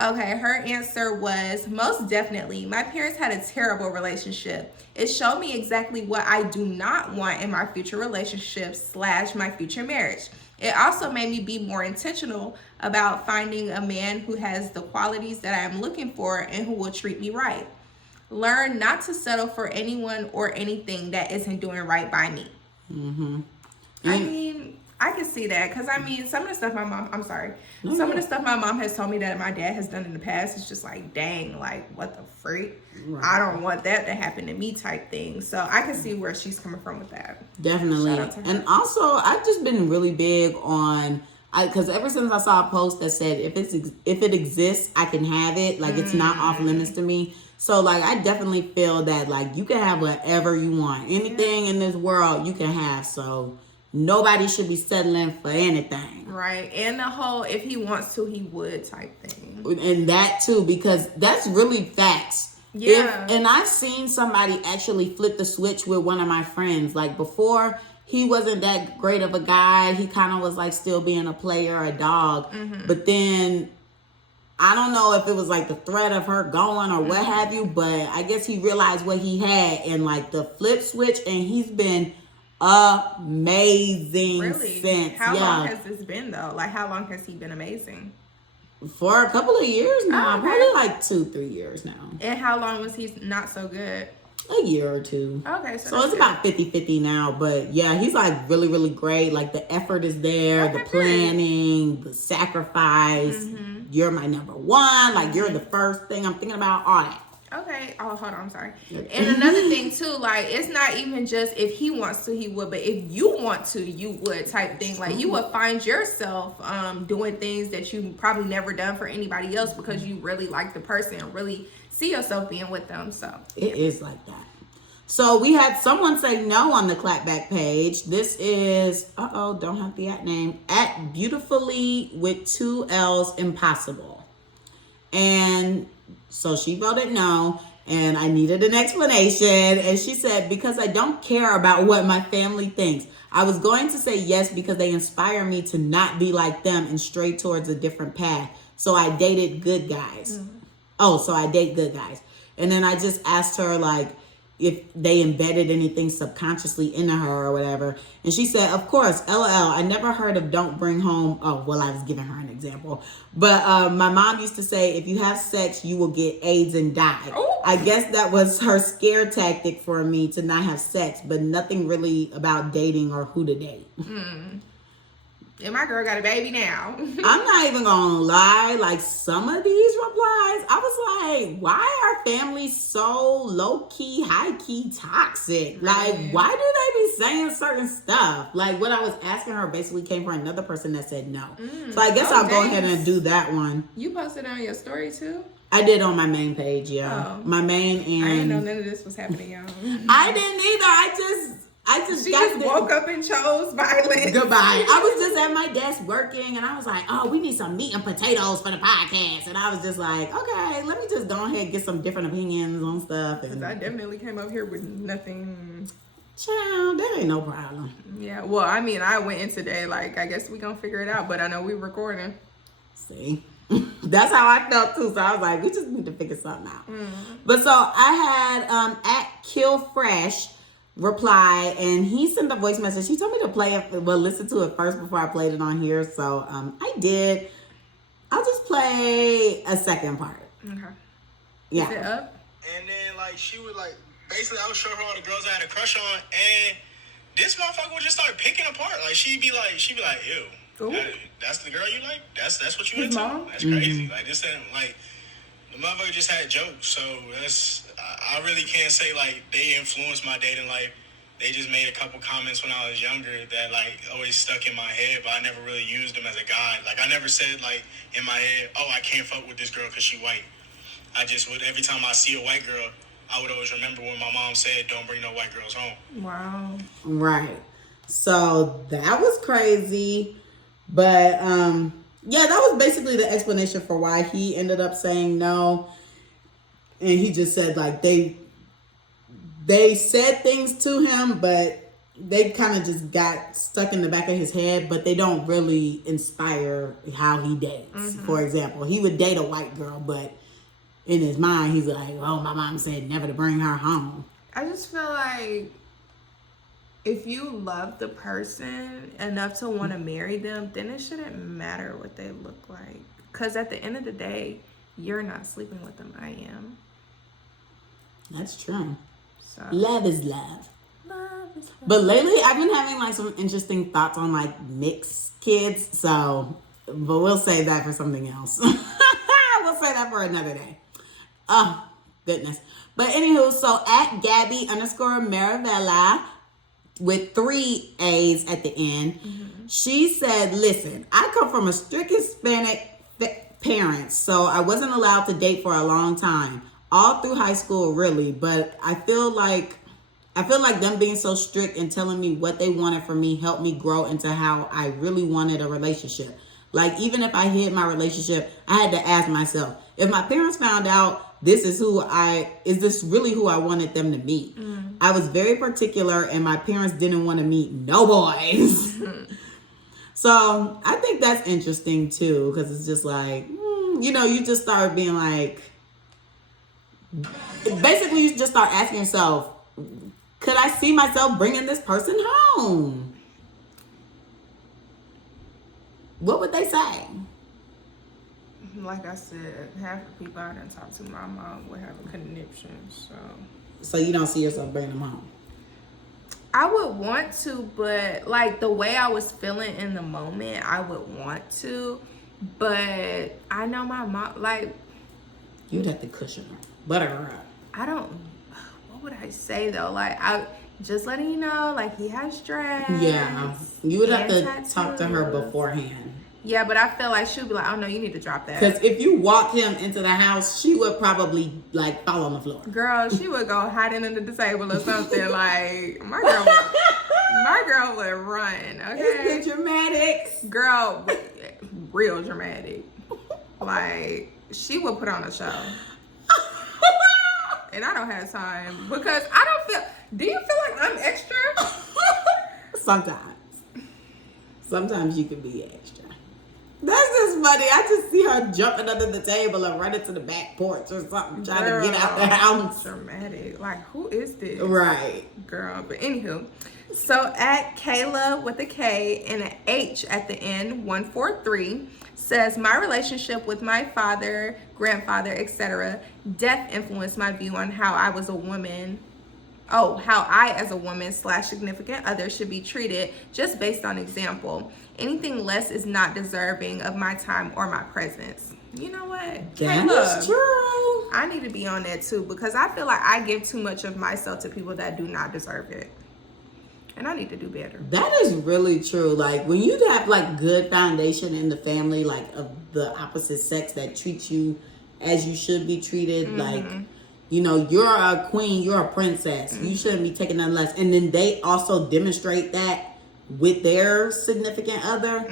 Okay, her answer was most definitely. My parents had a terrible relationship. It showed me exactly what I do not want in my future relationship / my future marriage. It also made me be more intentional about finding a man who has the qualities that I am looking for and who will treat me right. Learn not to settle for anyone or anything that isn't doing right by me. Mm-hmm. I mean, I can see that because I mean, some of the stuff my mom, I'm sorry, some of the stuff my mom has told me that my dad has done in the past is just like, dang, like what the freak? Right. I don't want that to happen to me type thing. So I can see where she's coming from with that. Definitely. And also, I've just been really big on, because ever since I saw a post that said if it exists, I can have it. Like it's not off limits to me. So like I definitely feel that like you can have whatever you want. Anything in this world you can have. So nobody should be settling for anything. Right. And the whole if he wants to, he would type thing. And that too, because that's really facts. Yeah. And I've seen somebody actually flip the switch with one of my friends. Like before, he wasn't that great of a guy. He kind of was like still being a player, a dog. Mm-hmm. But then I don't know if it was like the threat of her going or what have you, but I guess he realized what he had and like the flip switch, and he's been amazing since. How long has this been though? Like how long has he been amazing? For a couple of years now. Okay. Probably like 2-3 years now. And how long was he not so good? A year or two. Okay, so it's about 50-50 now. But yeah, he's like really, really great. Like the effort is there, the planning, the sacrifice. Mm-hmm. You're my number one. Like you're the first thing I'm thinking about. All that. Okay. Oh, hold on. I'm sorry. And another thing too, like it's not even just if he wants to, he would, but if you want to, you would type thing. Like you would find yourself doing things that you probably never done for anybody else because you really like the person and really see yourself being with them. So it is like that. So we had someone say no on the Clapback page. This is don't have the at name at beautifully with 2 L's impossible. And so she voted no, and I needed an explanation. And she said, because I don't care about what my family thinks. I was going to say yes because they inspire me to not be like them and stray towards a different path. So I dated good guys. Mm-hmm. So I date good guys. And then I just asked her, like, if they embedded anything subconsciously into her or whatever. And she said, of course, LOL, I never heard of don't bring home. Oh, well, I was giving her an example. But my mom used to say, if you have sex, you will get AIDS and die. Ooh. I guess that was her scare tactic for me to not have sex, but nothing really about dating or who to date. And my girl got a baby now. I'm not even gonna lie. Like some of these replies, I was like, why are families so low-key, high-key toxic? Like, why do they be saying certain stuff? Like what I was asking her basically came from another person that said no. So I guess I'll go ahead and do that one. You posted on your story too? I did on my main page, yeah. My main and... I didn't know none of this was happening, y'all. I didn't either. She just woke up and chose violence. Goodbye. I was just at my desk working, and I was like, oh, we need some meat and potatoes for the podcast. And I was just like, okay, let me just go ahead and get some different opinions on stuff. Because I definitely came up here with nothing. Child, that ain't no problem. Yeah, well, I mean, I went in today, like, I guess we gonna figure it out, but I know we recording. See? That's how I felt too. So I was like, we just need to figure something out. But so I had at Kill Fresh reply, and he sent a voice message. He told me to play it, listen to it first before I played it on here. So I did. I'll just play a second part. Okay. Yeah. Is it up? And then like she would like basically I would show her all the girls I had a crush on, and this motherfucker would just start picking apart. Like she'd be like, ew. That's the girl you like? That's what you into? That's crazy. Like this ain't like the motherfucker just had jokes. So that's I really can't say like they influenced my dating life. They just made a couple comments when I was younger that like always stuck in my head, but I never really used them as a guide. Like I never said like in my head, oh, I can't fuck with this girl because she white. I just would every time I see a white girl, I would always remember when my mom said, "Don't bring no white girls home." Wow. Right. So that was crazy. But yeah, that was basically the explanation for why he ended up saying no. And he just said like they said things to him, but they kind of just got stuck in the back of his head, but they don't really inspire how he dates. Mm-hmm. For example, he would date a white girl, but in his mind, he's like, oh, my mom said never to bring her home. I just feel like if you love the person enough to want to marry them, then it shouldn't matter what they look like. Because at the end of the day, you're not sleeping with them. I am. That's true. So love is love. Love is love. But lately, I've been having like some interesting thoughts on like mixed kids. So, but we'll save that for something else. We'll save that for another day. Oh, goodness. But anywho, so at Gabby_Maravella with 3 A's at the end, she said, listen, I come from a strict Hispanic parents, so I wasn't allowed to date for a long time. All through high school, really. But I feel like them being so strict and telling me what they wanted from me helped me grow into how I really wanted a relationship. Like, even if I hid my relationship, I had to ask myself, if my parents found out is this really who I wanted them to meet? I was very particular and my parents didn't want to meet no boys. So I think that's interesting too, because it's just like, you just start being like, basically you just start asking yourself, could I see myself bringing this person home? What would they say? Like I said, half the people I didn't talk to, my mom would have a conniption. So you don't see yourself bringing them home? I would want to, but like the way I was feeling in the moment, I would want to. But I know my mom, like, you'd have to cushion her, butter her up. What would I say though? Like, I just letting you know, like, he has dreads. Yeah, you would have to tattoos. talk to her beforehand. Yeah, but I feel like she'll be like, oh no, you need to drop that. Because if you walk him into the house, she would probably like fall on the floor. Girl, she would go hiding under the table or something. Like, my girl would run. Okay, it's the dramatics. Girl, real dramatic. Like, she would put on a show. And I don't have time because I don't feel. Do you feel like I'm extra? Sometimes you can be extra. That's just funny. I just see her jumping under the table and running to the back porch or something, trying to get out the house. Dramatic. Like, who is this? Right. Girl. But anywho. So at Kayla with a K and an H at the end, 143, says, my relationship with my father, grandfather, etc. death influenced my view on how I as a woman / significant other should be treated just based on example. Anything less is not deserving of my time or my presence. You know what? That is true. I need to be on that too, because I feel like I give too much of myself to people that do not deserve it. And I need to do better. That is really true. Like, when you have like good foundation in the family, like of the opposite sex that treats you as you should be treated, like, you're a queen, you're a princess. You shouldn't be taking nothing less. And then they also demonstrate that with their significant other.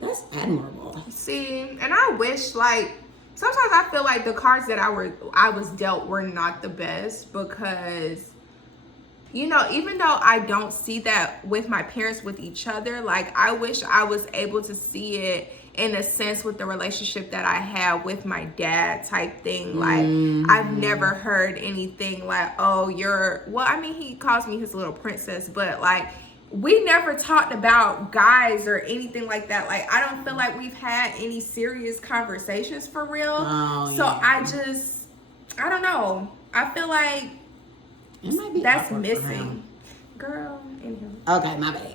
That's admirable. See, and I wish, like, sometimes I feel like the cards that I was dealt were not the best, because even though I don't see that with my parents with each other, like, I wish I was able to see it in a sense with the relationship that I had with my dad type thing. Like, I've never heard anything like, oh, he calls me his little princess, but like, we never talked about guys or anything like that. Like, I don't feel like we've had any serious conversations for real. I don't know. I feel like it might be that's missing. Girl, anywho. Okay, my bad.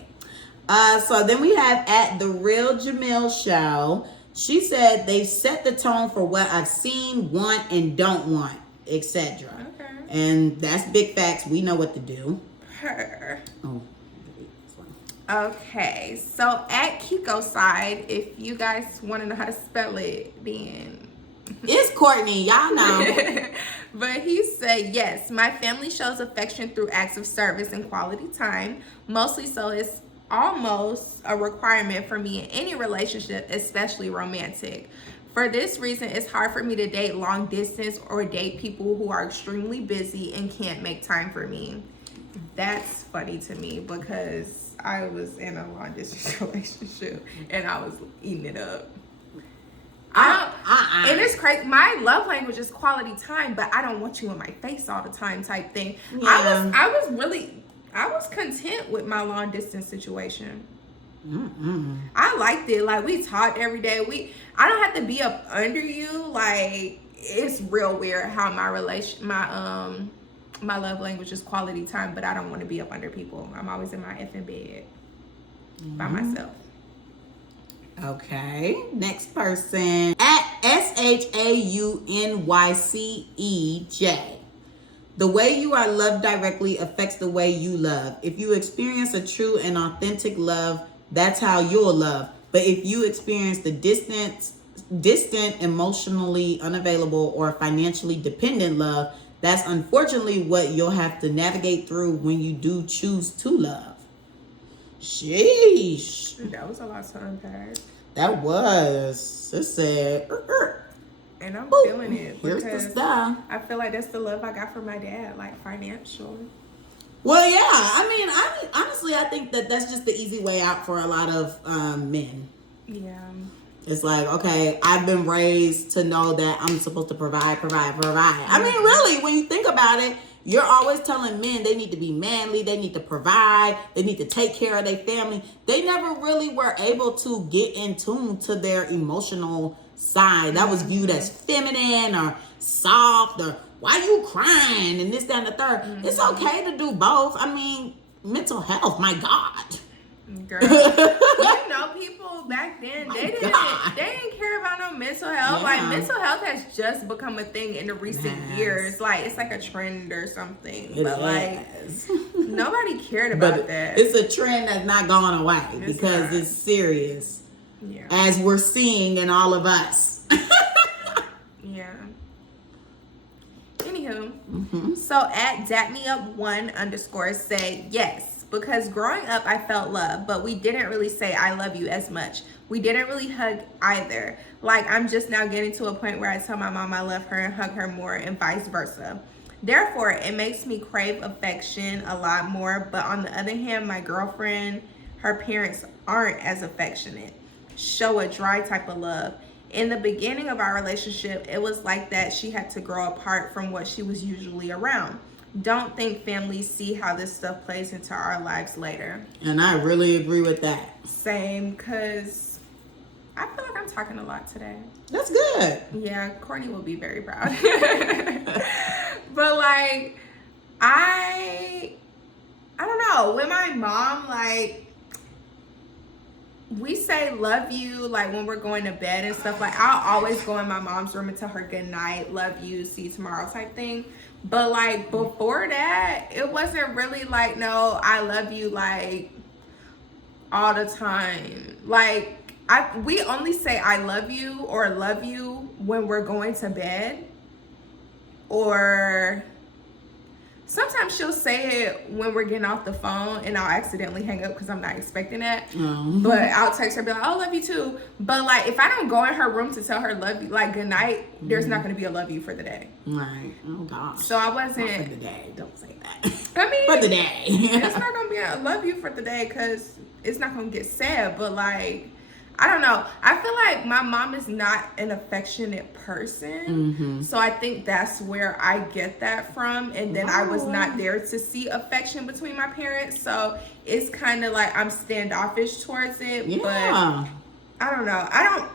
So then we have at The Real Jamil Show. She said they set the tone for what I've seen, want, and don't want, etc. Okay. And that's big facts. We know what to do. Her. Oh. Okay, so at Kiko side, if you guys want to know how to spell it, then It's Courtney, y'all know. But he said, yes, my family shows affection through acts of service and quality time. Mostly so it's almost a requirement for me in any relationship, especially romantic. For this reason, it's hard for me to date long distance or date people who are extremely busy and can't make time for me. That's funny to me because I was in a long distance relationship and I was eating it up. And it's crazy. My love language is quality time, but I don't want you in my face all the time type thing. Yeah. I was content with my long distance situation. I liked it. Like, we talked every day. I don't have to be up under you. Like, it's real weird how my love language is quality time, but I don't want to be up under people. I'm always in my effing bed by myself. Okay, next person at SHAUNYCEJ. The way you are loved directly affects the way you love. If you experience a true and authentic love, that's how you'll love. But if you experience the distant, emotionally unavailable, or financially dependent love, that's unfortunately what you'll have to navigate through when you do choose to love. Sheesh. That was a lot to unpack. That was. It said. And I'm feeling it. Here's the stuff. I feel like that's the love I got from my dad, like financial. Well, yeah. I mean, honestly, I think that that's just the easy way out for a lot of men. Yeah. It's like, okay, I've been raised to know that I'm supposed to provide. I mean, really, when you think about it, you're always telling men they need to be manly, they need to provide, they need to take care of their family. They never really were able to get in tune to their emotional side. That was viewed as feminine or soft or why you crying and this, that, and the third. It's okay to do both. I mean, mental health, my God. Girl, you know, people back then, they didn't care about no mental health. Yeah. Like, mental health has just become a thing in the recent years. Like, it's like a trend or something. Like, nobody cared about that. It's a trend that's not going away because it's serious. Yeah. As we're seeing in all of us. Yeah. Anywho, so at datmeup1_ say yes. Because growing up, I felt love, but we didn't really say I love you as much. We didn't really hug either. Like, I'm just now getting to a point where I tell my mom I love her and hug her more and vice versa. Therefore, it makes me crave affection a lot more. But on the other hand, my girlfriend, her parents aren't as affectionate, show a dry type of love. In the beginning of our relationship, it was like that she had to grow apart from what she was usually around. Don't think families see how this stuff plays into our lives later. And I really agree with that. Same, because I feel like I'm talking a lot today. That's good. Yeah, Courtney will be very proud. But like, I don't know. With my mom, like, we say love you like when we're going to bed and stuff. Like, I'll always go in my mom's room and tell her good night, love you, see you tomorrow type thing. But like, before that, it wasn't really like, no, I love you like all the time. Like, we only say I love you or love you when we're going to bed, or sometimes she'll say it when we're getting off the phone and I'll accidentally hang up because I'm not expecting that. But I'll text her, be like, oh, love you too. But like, if I don't go in her room to tell her love you, like good night, there's not going to be a love you for the day. Right. Oh gosh. So I wasn't. Not for the day. Don't say that. I mean, for the day. It's not going to be a love you for the day because it's not going to get said. But like, I don't know. I feel like my mom is not an affectionate person. So I think that's where I get that from. And then I was not there to see affection between my parents. So it's kind of like I'm standoffish towards it. Yeah. But I don't know. I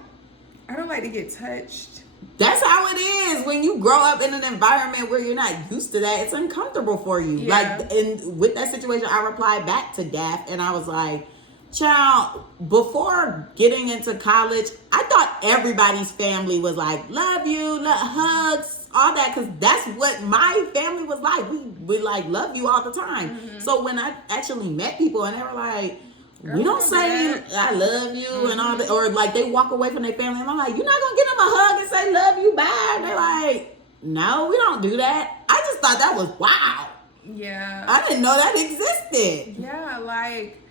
don't like to get touched. That's how it is. When you grow up in an environment where you're not used to that, it's uncomfortable for you. Yeah. Like, and with that situation, I replied back to Gaff and I was like, child, before getting into college, I thought everybody's family was like, love you, hugs, all that, because that's what my family was like. We like love you all the time. So when I actually met people and they were like, We don't say I love you and all that, or like they walk away from their family and I'm like, you're not gonna give them a hug and say love you, bye. They're like, no, we don't do that. I just thought that was wow. Yeah. I didn't know that existed. Yeah, like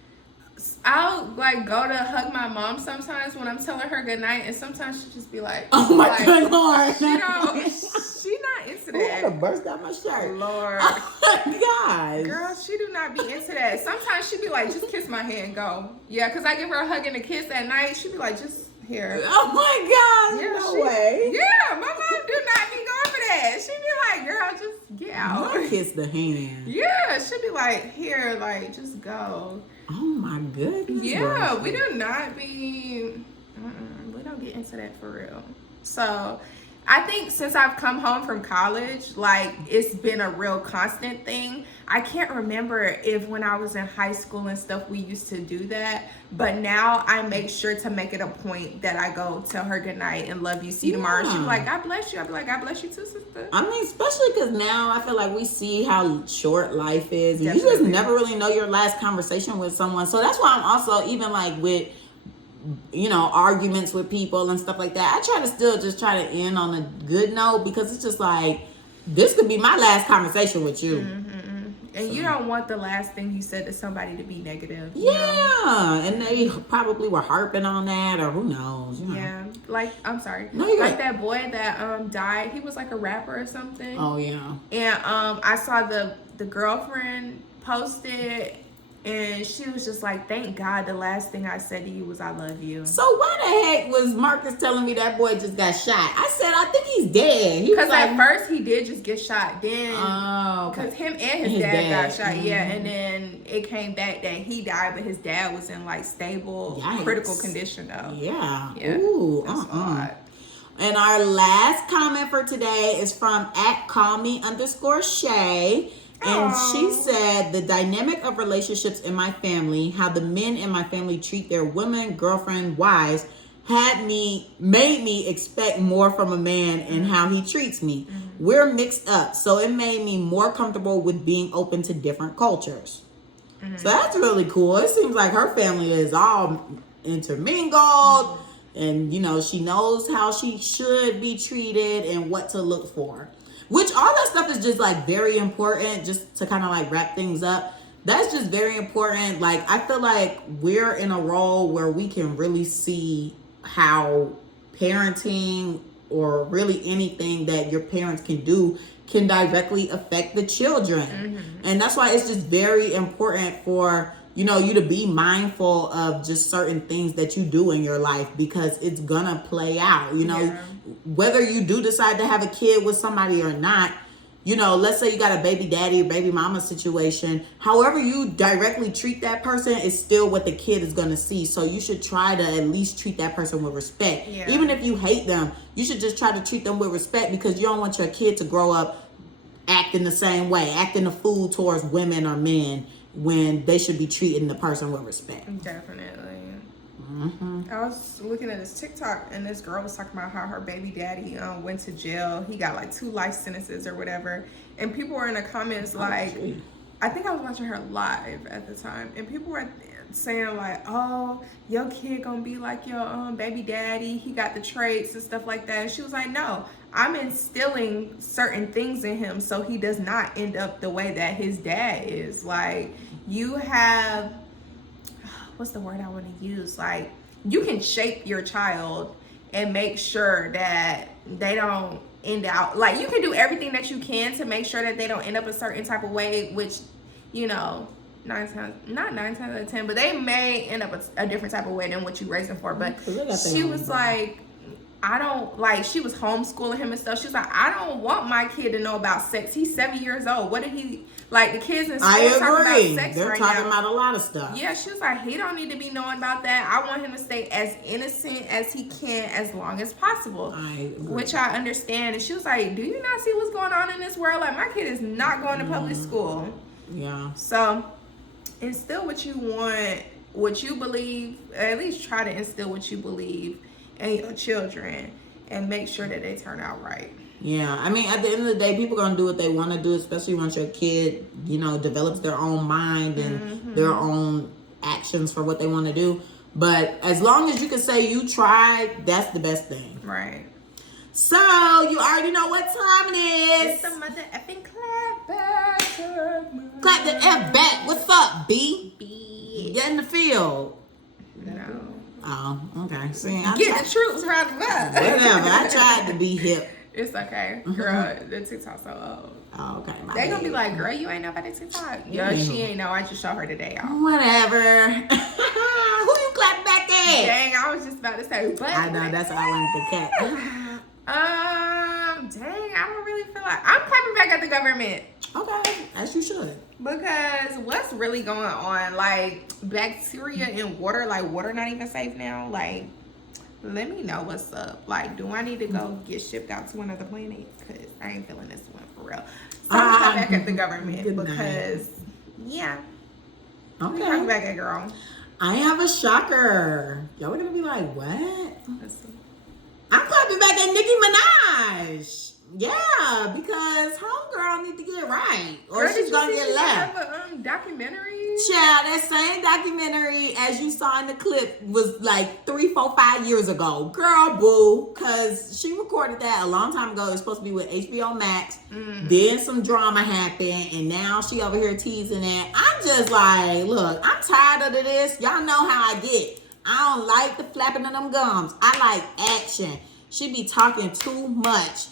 I'll like go to hug my mom sometimes when I'm telling her goodnight, and sometimes she just be like, oh my god, Lord. She not into that. I'm gonna burst out my shirt. Lord. Oh my god. Girl, she do not be into that. Sometimes she be like, just kiss my hand and go. Yeah, because I give her a hug and a kiss at night. She be like, just here. Oh my god, Yeah, no way. Yeah, my mom do not be going for that. She be like, girl, just get out. I'll kiss the hand. Yeah, she be like, here, like, just go. Oh my goodness. Yeah, we do not be, we don't get into that for real. So I think since I've come home from college, like it's been a real constant thing. I can't remember if when I was in high school and stuff we used to do that, but now I make sure to make it a point that I go tell her goodnight and love you, see you tomorrow. She be like, God bless you. I be like, God bless you too, sister. I mean, especially because now I feel like we see how short life is. And you Definitely. just never really know your last conversation with someone. So that's why I'm also even like with, you know, arguments with people and stuff like that. I try to still just try to end on a good note because it's just like, this could be my last conversation with you. Mm-hmm. And you don't want the last thing you said to somebody to be negative. Yeah. Know? And they probably were harping on that or who knows. You know. Yeah. Like, I'm sorry. No, you're like right. that boy that died. He was like a rapper or something. Oh, yeah. And I saw the girlfriend posted, and she was just like, thank God the last thing I said to you was I love you. So why the heck was Marcus telling me that boy just got shot? I said, I think he's dead. Because at first he did just get shot. Then, because okay. him and his dad got shot, yeah. And then it came back that he died, but his dad was in like stable, critical condition though. Yeah. Yeah. Ooh, That's a lot. And our last comment for today is from @callme_Shay. And she said, the dynamic of relationships in my family, how the men in my family treat their women, girlfriend, wives, made me expect more from a man and how he treats me. We're mixed up, so it made me more comfortable with being open to different cultures. So that's really cool. It seems like her family is all intermingled, and you know, she knows how she should be treated and what to look for. Which all that stuff is just like very important, just to kind of like wrap things up. That's just very important. Like, I feel like we're in a role where we can really see how parenting or really anything that your parents can do can directly affect the children. And that's why it's just very important for, you know, you to be mindful of just certain things that you do in your life, because it's gonna play out, you know. Whether you do decide to have a kid with somebody or not, you know, let's say you got a baby daddy or baby mama situation, however you directly treat that person is still what the kid is going to see. So you should try to at least treat that person with respect. Even if you hate them, you should just try to treat them with respect, because you don't want your kid to grow up acting the same way, acting a fool towards women or men, when they should be treating the person with respect. Definitely. I was looking at this TikTok, and this girl was talking about how her baby daddy went to jail. He got like 2 life sentences or whatever, and people were in the comments like, I think I was watching her live at the time, and people were saying like, oh, your kid gonna be like your baby daddy, he got the traits and stuff like that. And she was like, no, I'm instilling certain things in him so he does not end up the way that his dad is. Like, you have, what's the word I want to use? Like, you can shape your child and make sure that they don't end out, like, you can do everything that you can to make sure that they don't end up a certain type of way, which, you know, not 9 times out of 10, but they may end up a different type of way than what you raised them for. But she was like, I don't, like, she was homeschooling him and stuff. She was like, I don't want my kid to know about sex. He's 7 years old. What did he, like, the kids in school talking about sex They're right talking now. about a lot of stuff. Yeah, she was like, he don't need to be knowing about that. I want him to stay as innocent as he can as long as possible. Which I understand. And she was like, do you not see what's going on in this world? Like, my kid is not going to public school. Yeah. So, instill what you want, what you believe, at least try to instill what you believe in your children, and make sure that they turn out right. Yeah, I mean, at the end of the day, people gonna do what they want to do, especially once your kid, you know, develops their own mind and their own actions for what they want to do. But as long as you can say you tried, that's the best thing. Right. So, you already know what time it is. It's the mother effing clapback. Clap the F back. What's up, B? B. Get in the field. No. Oh, okay. See, Get the troops round up. Whatever. I tried to be hip. It's okay. Girl, the TikTok's so old. Oh, okay. They gonna be like, girl, you ain't know about the TikTok. Yeah, she ain't know. I just showed her today, y'all. Whatever. Who you clap back at? Dang, I was just about to say, but I know, that's all I wanted to catch. Dang, I don't really feel like I'm clapping back at the government. Okay, as you should. Because what's really going on? Like bacteria in water, like water not even safe now. Like, let me know what's up. Like, do I need to go get shipped out to another planet? Because I ain't feeling this one for real. So I'm clapping back at the government because, yeah. Okay. Clapping back at girl. I have a shocker. Y'all are gonna be like, what? Let's see. I'm clapping back at Nicki Minaj. Yeah, because homegirl need to get right, or she's gonna get left. Have a documentary. Child, that same documentary as you saw in the clip was like 3, 4, 5 years ago. Girl, boo, because she recorded that a long time ago. It was supposed to be with HBO Max. Then some drama happened, and now she over here teasing it. I'm just like, look, I'm tired of this. Y'all know how I get. I don't like the flapping of them gums. I like action. She be talking too much.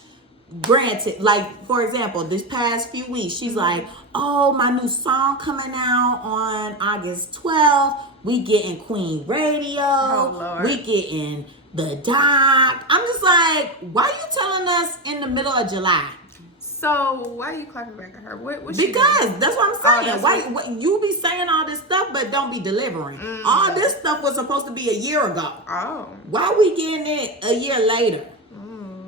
Granted, like, for example, this past few weeks, she's like, oh, my new song coming out on August 12th. We getting Queen Radio. Oh, Lord. We getting the doc. I'm just like, why are you telling us in the middle of July? So why are you clapping back at her? What Because that's what I'm saying. That's why you be saying all this stuff but don't be delivering? All this stuff was supposed to be a year ago. Oh. Why we getting it a year later?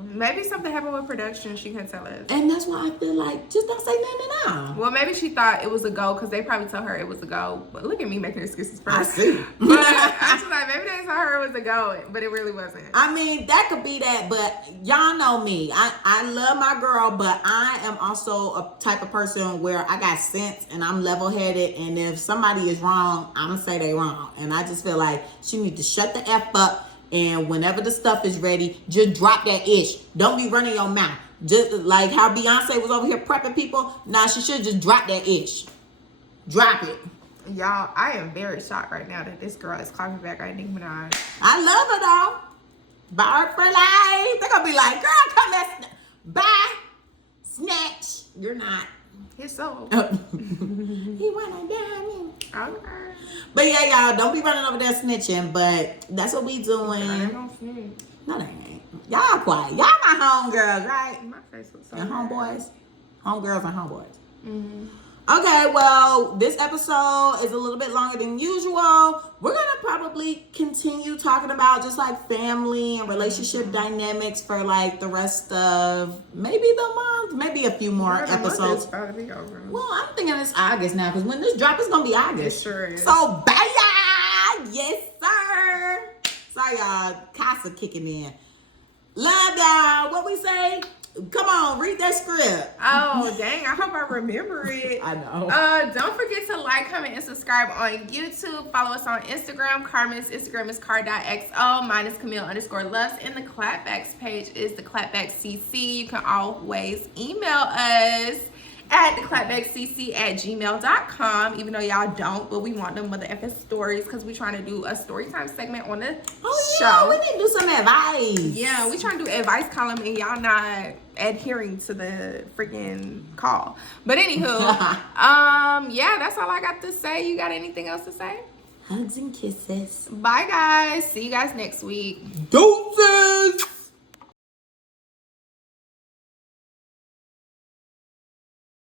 Maybe something happened with production. She can tell us. And that's why I feel like just don't say nothing now. Well, maybe she thought it was a go because they probably told her it was a go. But look at me making excuses first. I see. But I was like, maybe they told her it was a go, but it really wasn't. I mean, that could be that, but y'all know me. I love my girl, but I am also a type of person where I got sense and I'm level-headed, and if somebody is wrong, I'm going to say they wrong. And I just feel like she needs to shut the F up. And whenever the stuff is ready, just drop that ish. Don't be running your mouth. Just like how Beyonce was over here prepping people. Nah, she should just drop that ish. Drop it. Y'all, I am very shocked right now that this girl is clapping back at Nicki Minaj. I love her though. Bar for life. They're gonna be like, girl, come back. Bye. Snatch. You're not. His soul. He wanna diamond. Okay. But yeah, y'all, don't be running over there snitching. But that's what we doing. I ain't gonna snitch. No, they ain't. Y'all quiet. Y'all my homegirls, right? My face was so And bad. homeboys. Homegirls and homeboys. Okay, well, this episode is a little bit longer than usual. We're going to probably continue talking about just like family and relationship dynamics for like the rest of maybe the month, maybe a few more Girl, the month episodes. is about to be over. Well, I'm thinking it's August now because when this drop, it's going to be August. It sure is. So, bye, y'all. Yes, sir. Sorry, y'all. Casa kicking in. Love y'all. What we say? Come on, read that script. Oh, dang. I hope I remember it. I know. Don't forget to like, comment, and subscribe on YouTube. Follow us on Instagram. Carmen's Instagram is car.xo. Mine is Camille_loves. And the Clapback's page is theclapbackcc. You can always email us at theclapbackcc@gmail.com, even though y'all don't, but we want them mother effing stories because we're trying to do a story time segment on the show. We need to do some advice. Yeah, we trying to do an advice column and y'all not adhering to the freaking call. But anywho, yeah, that's all I got to say. You got anything else to say? Hugs and kisses. Bye, guys. See you guys next week. Deuces.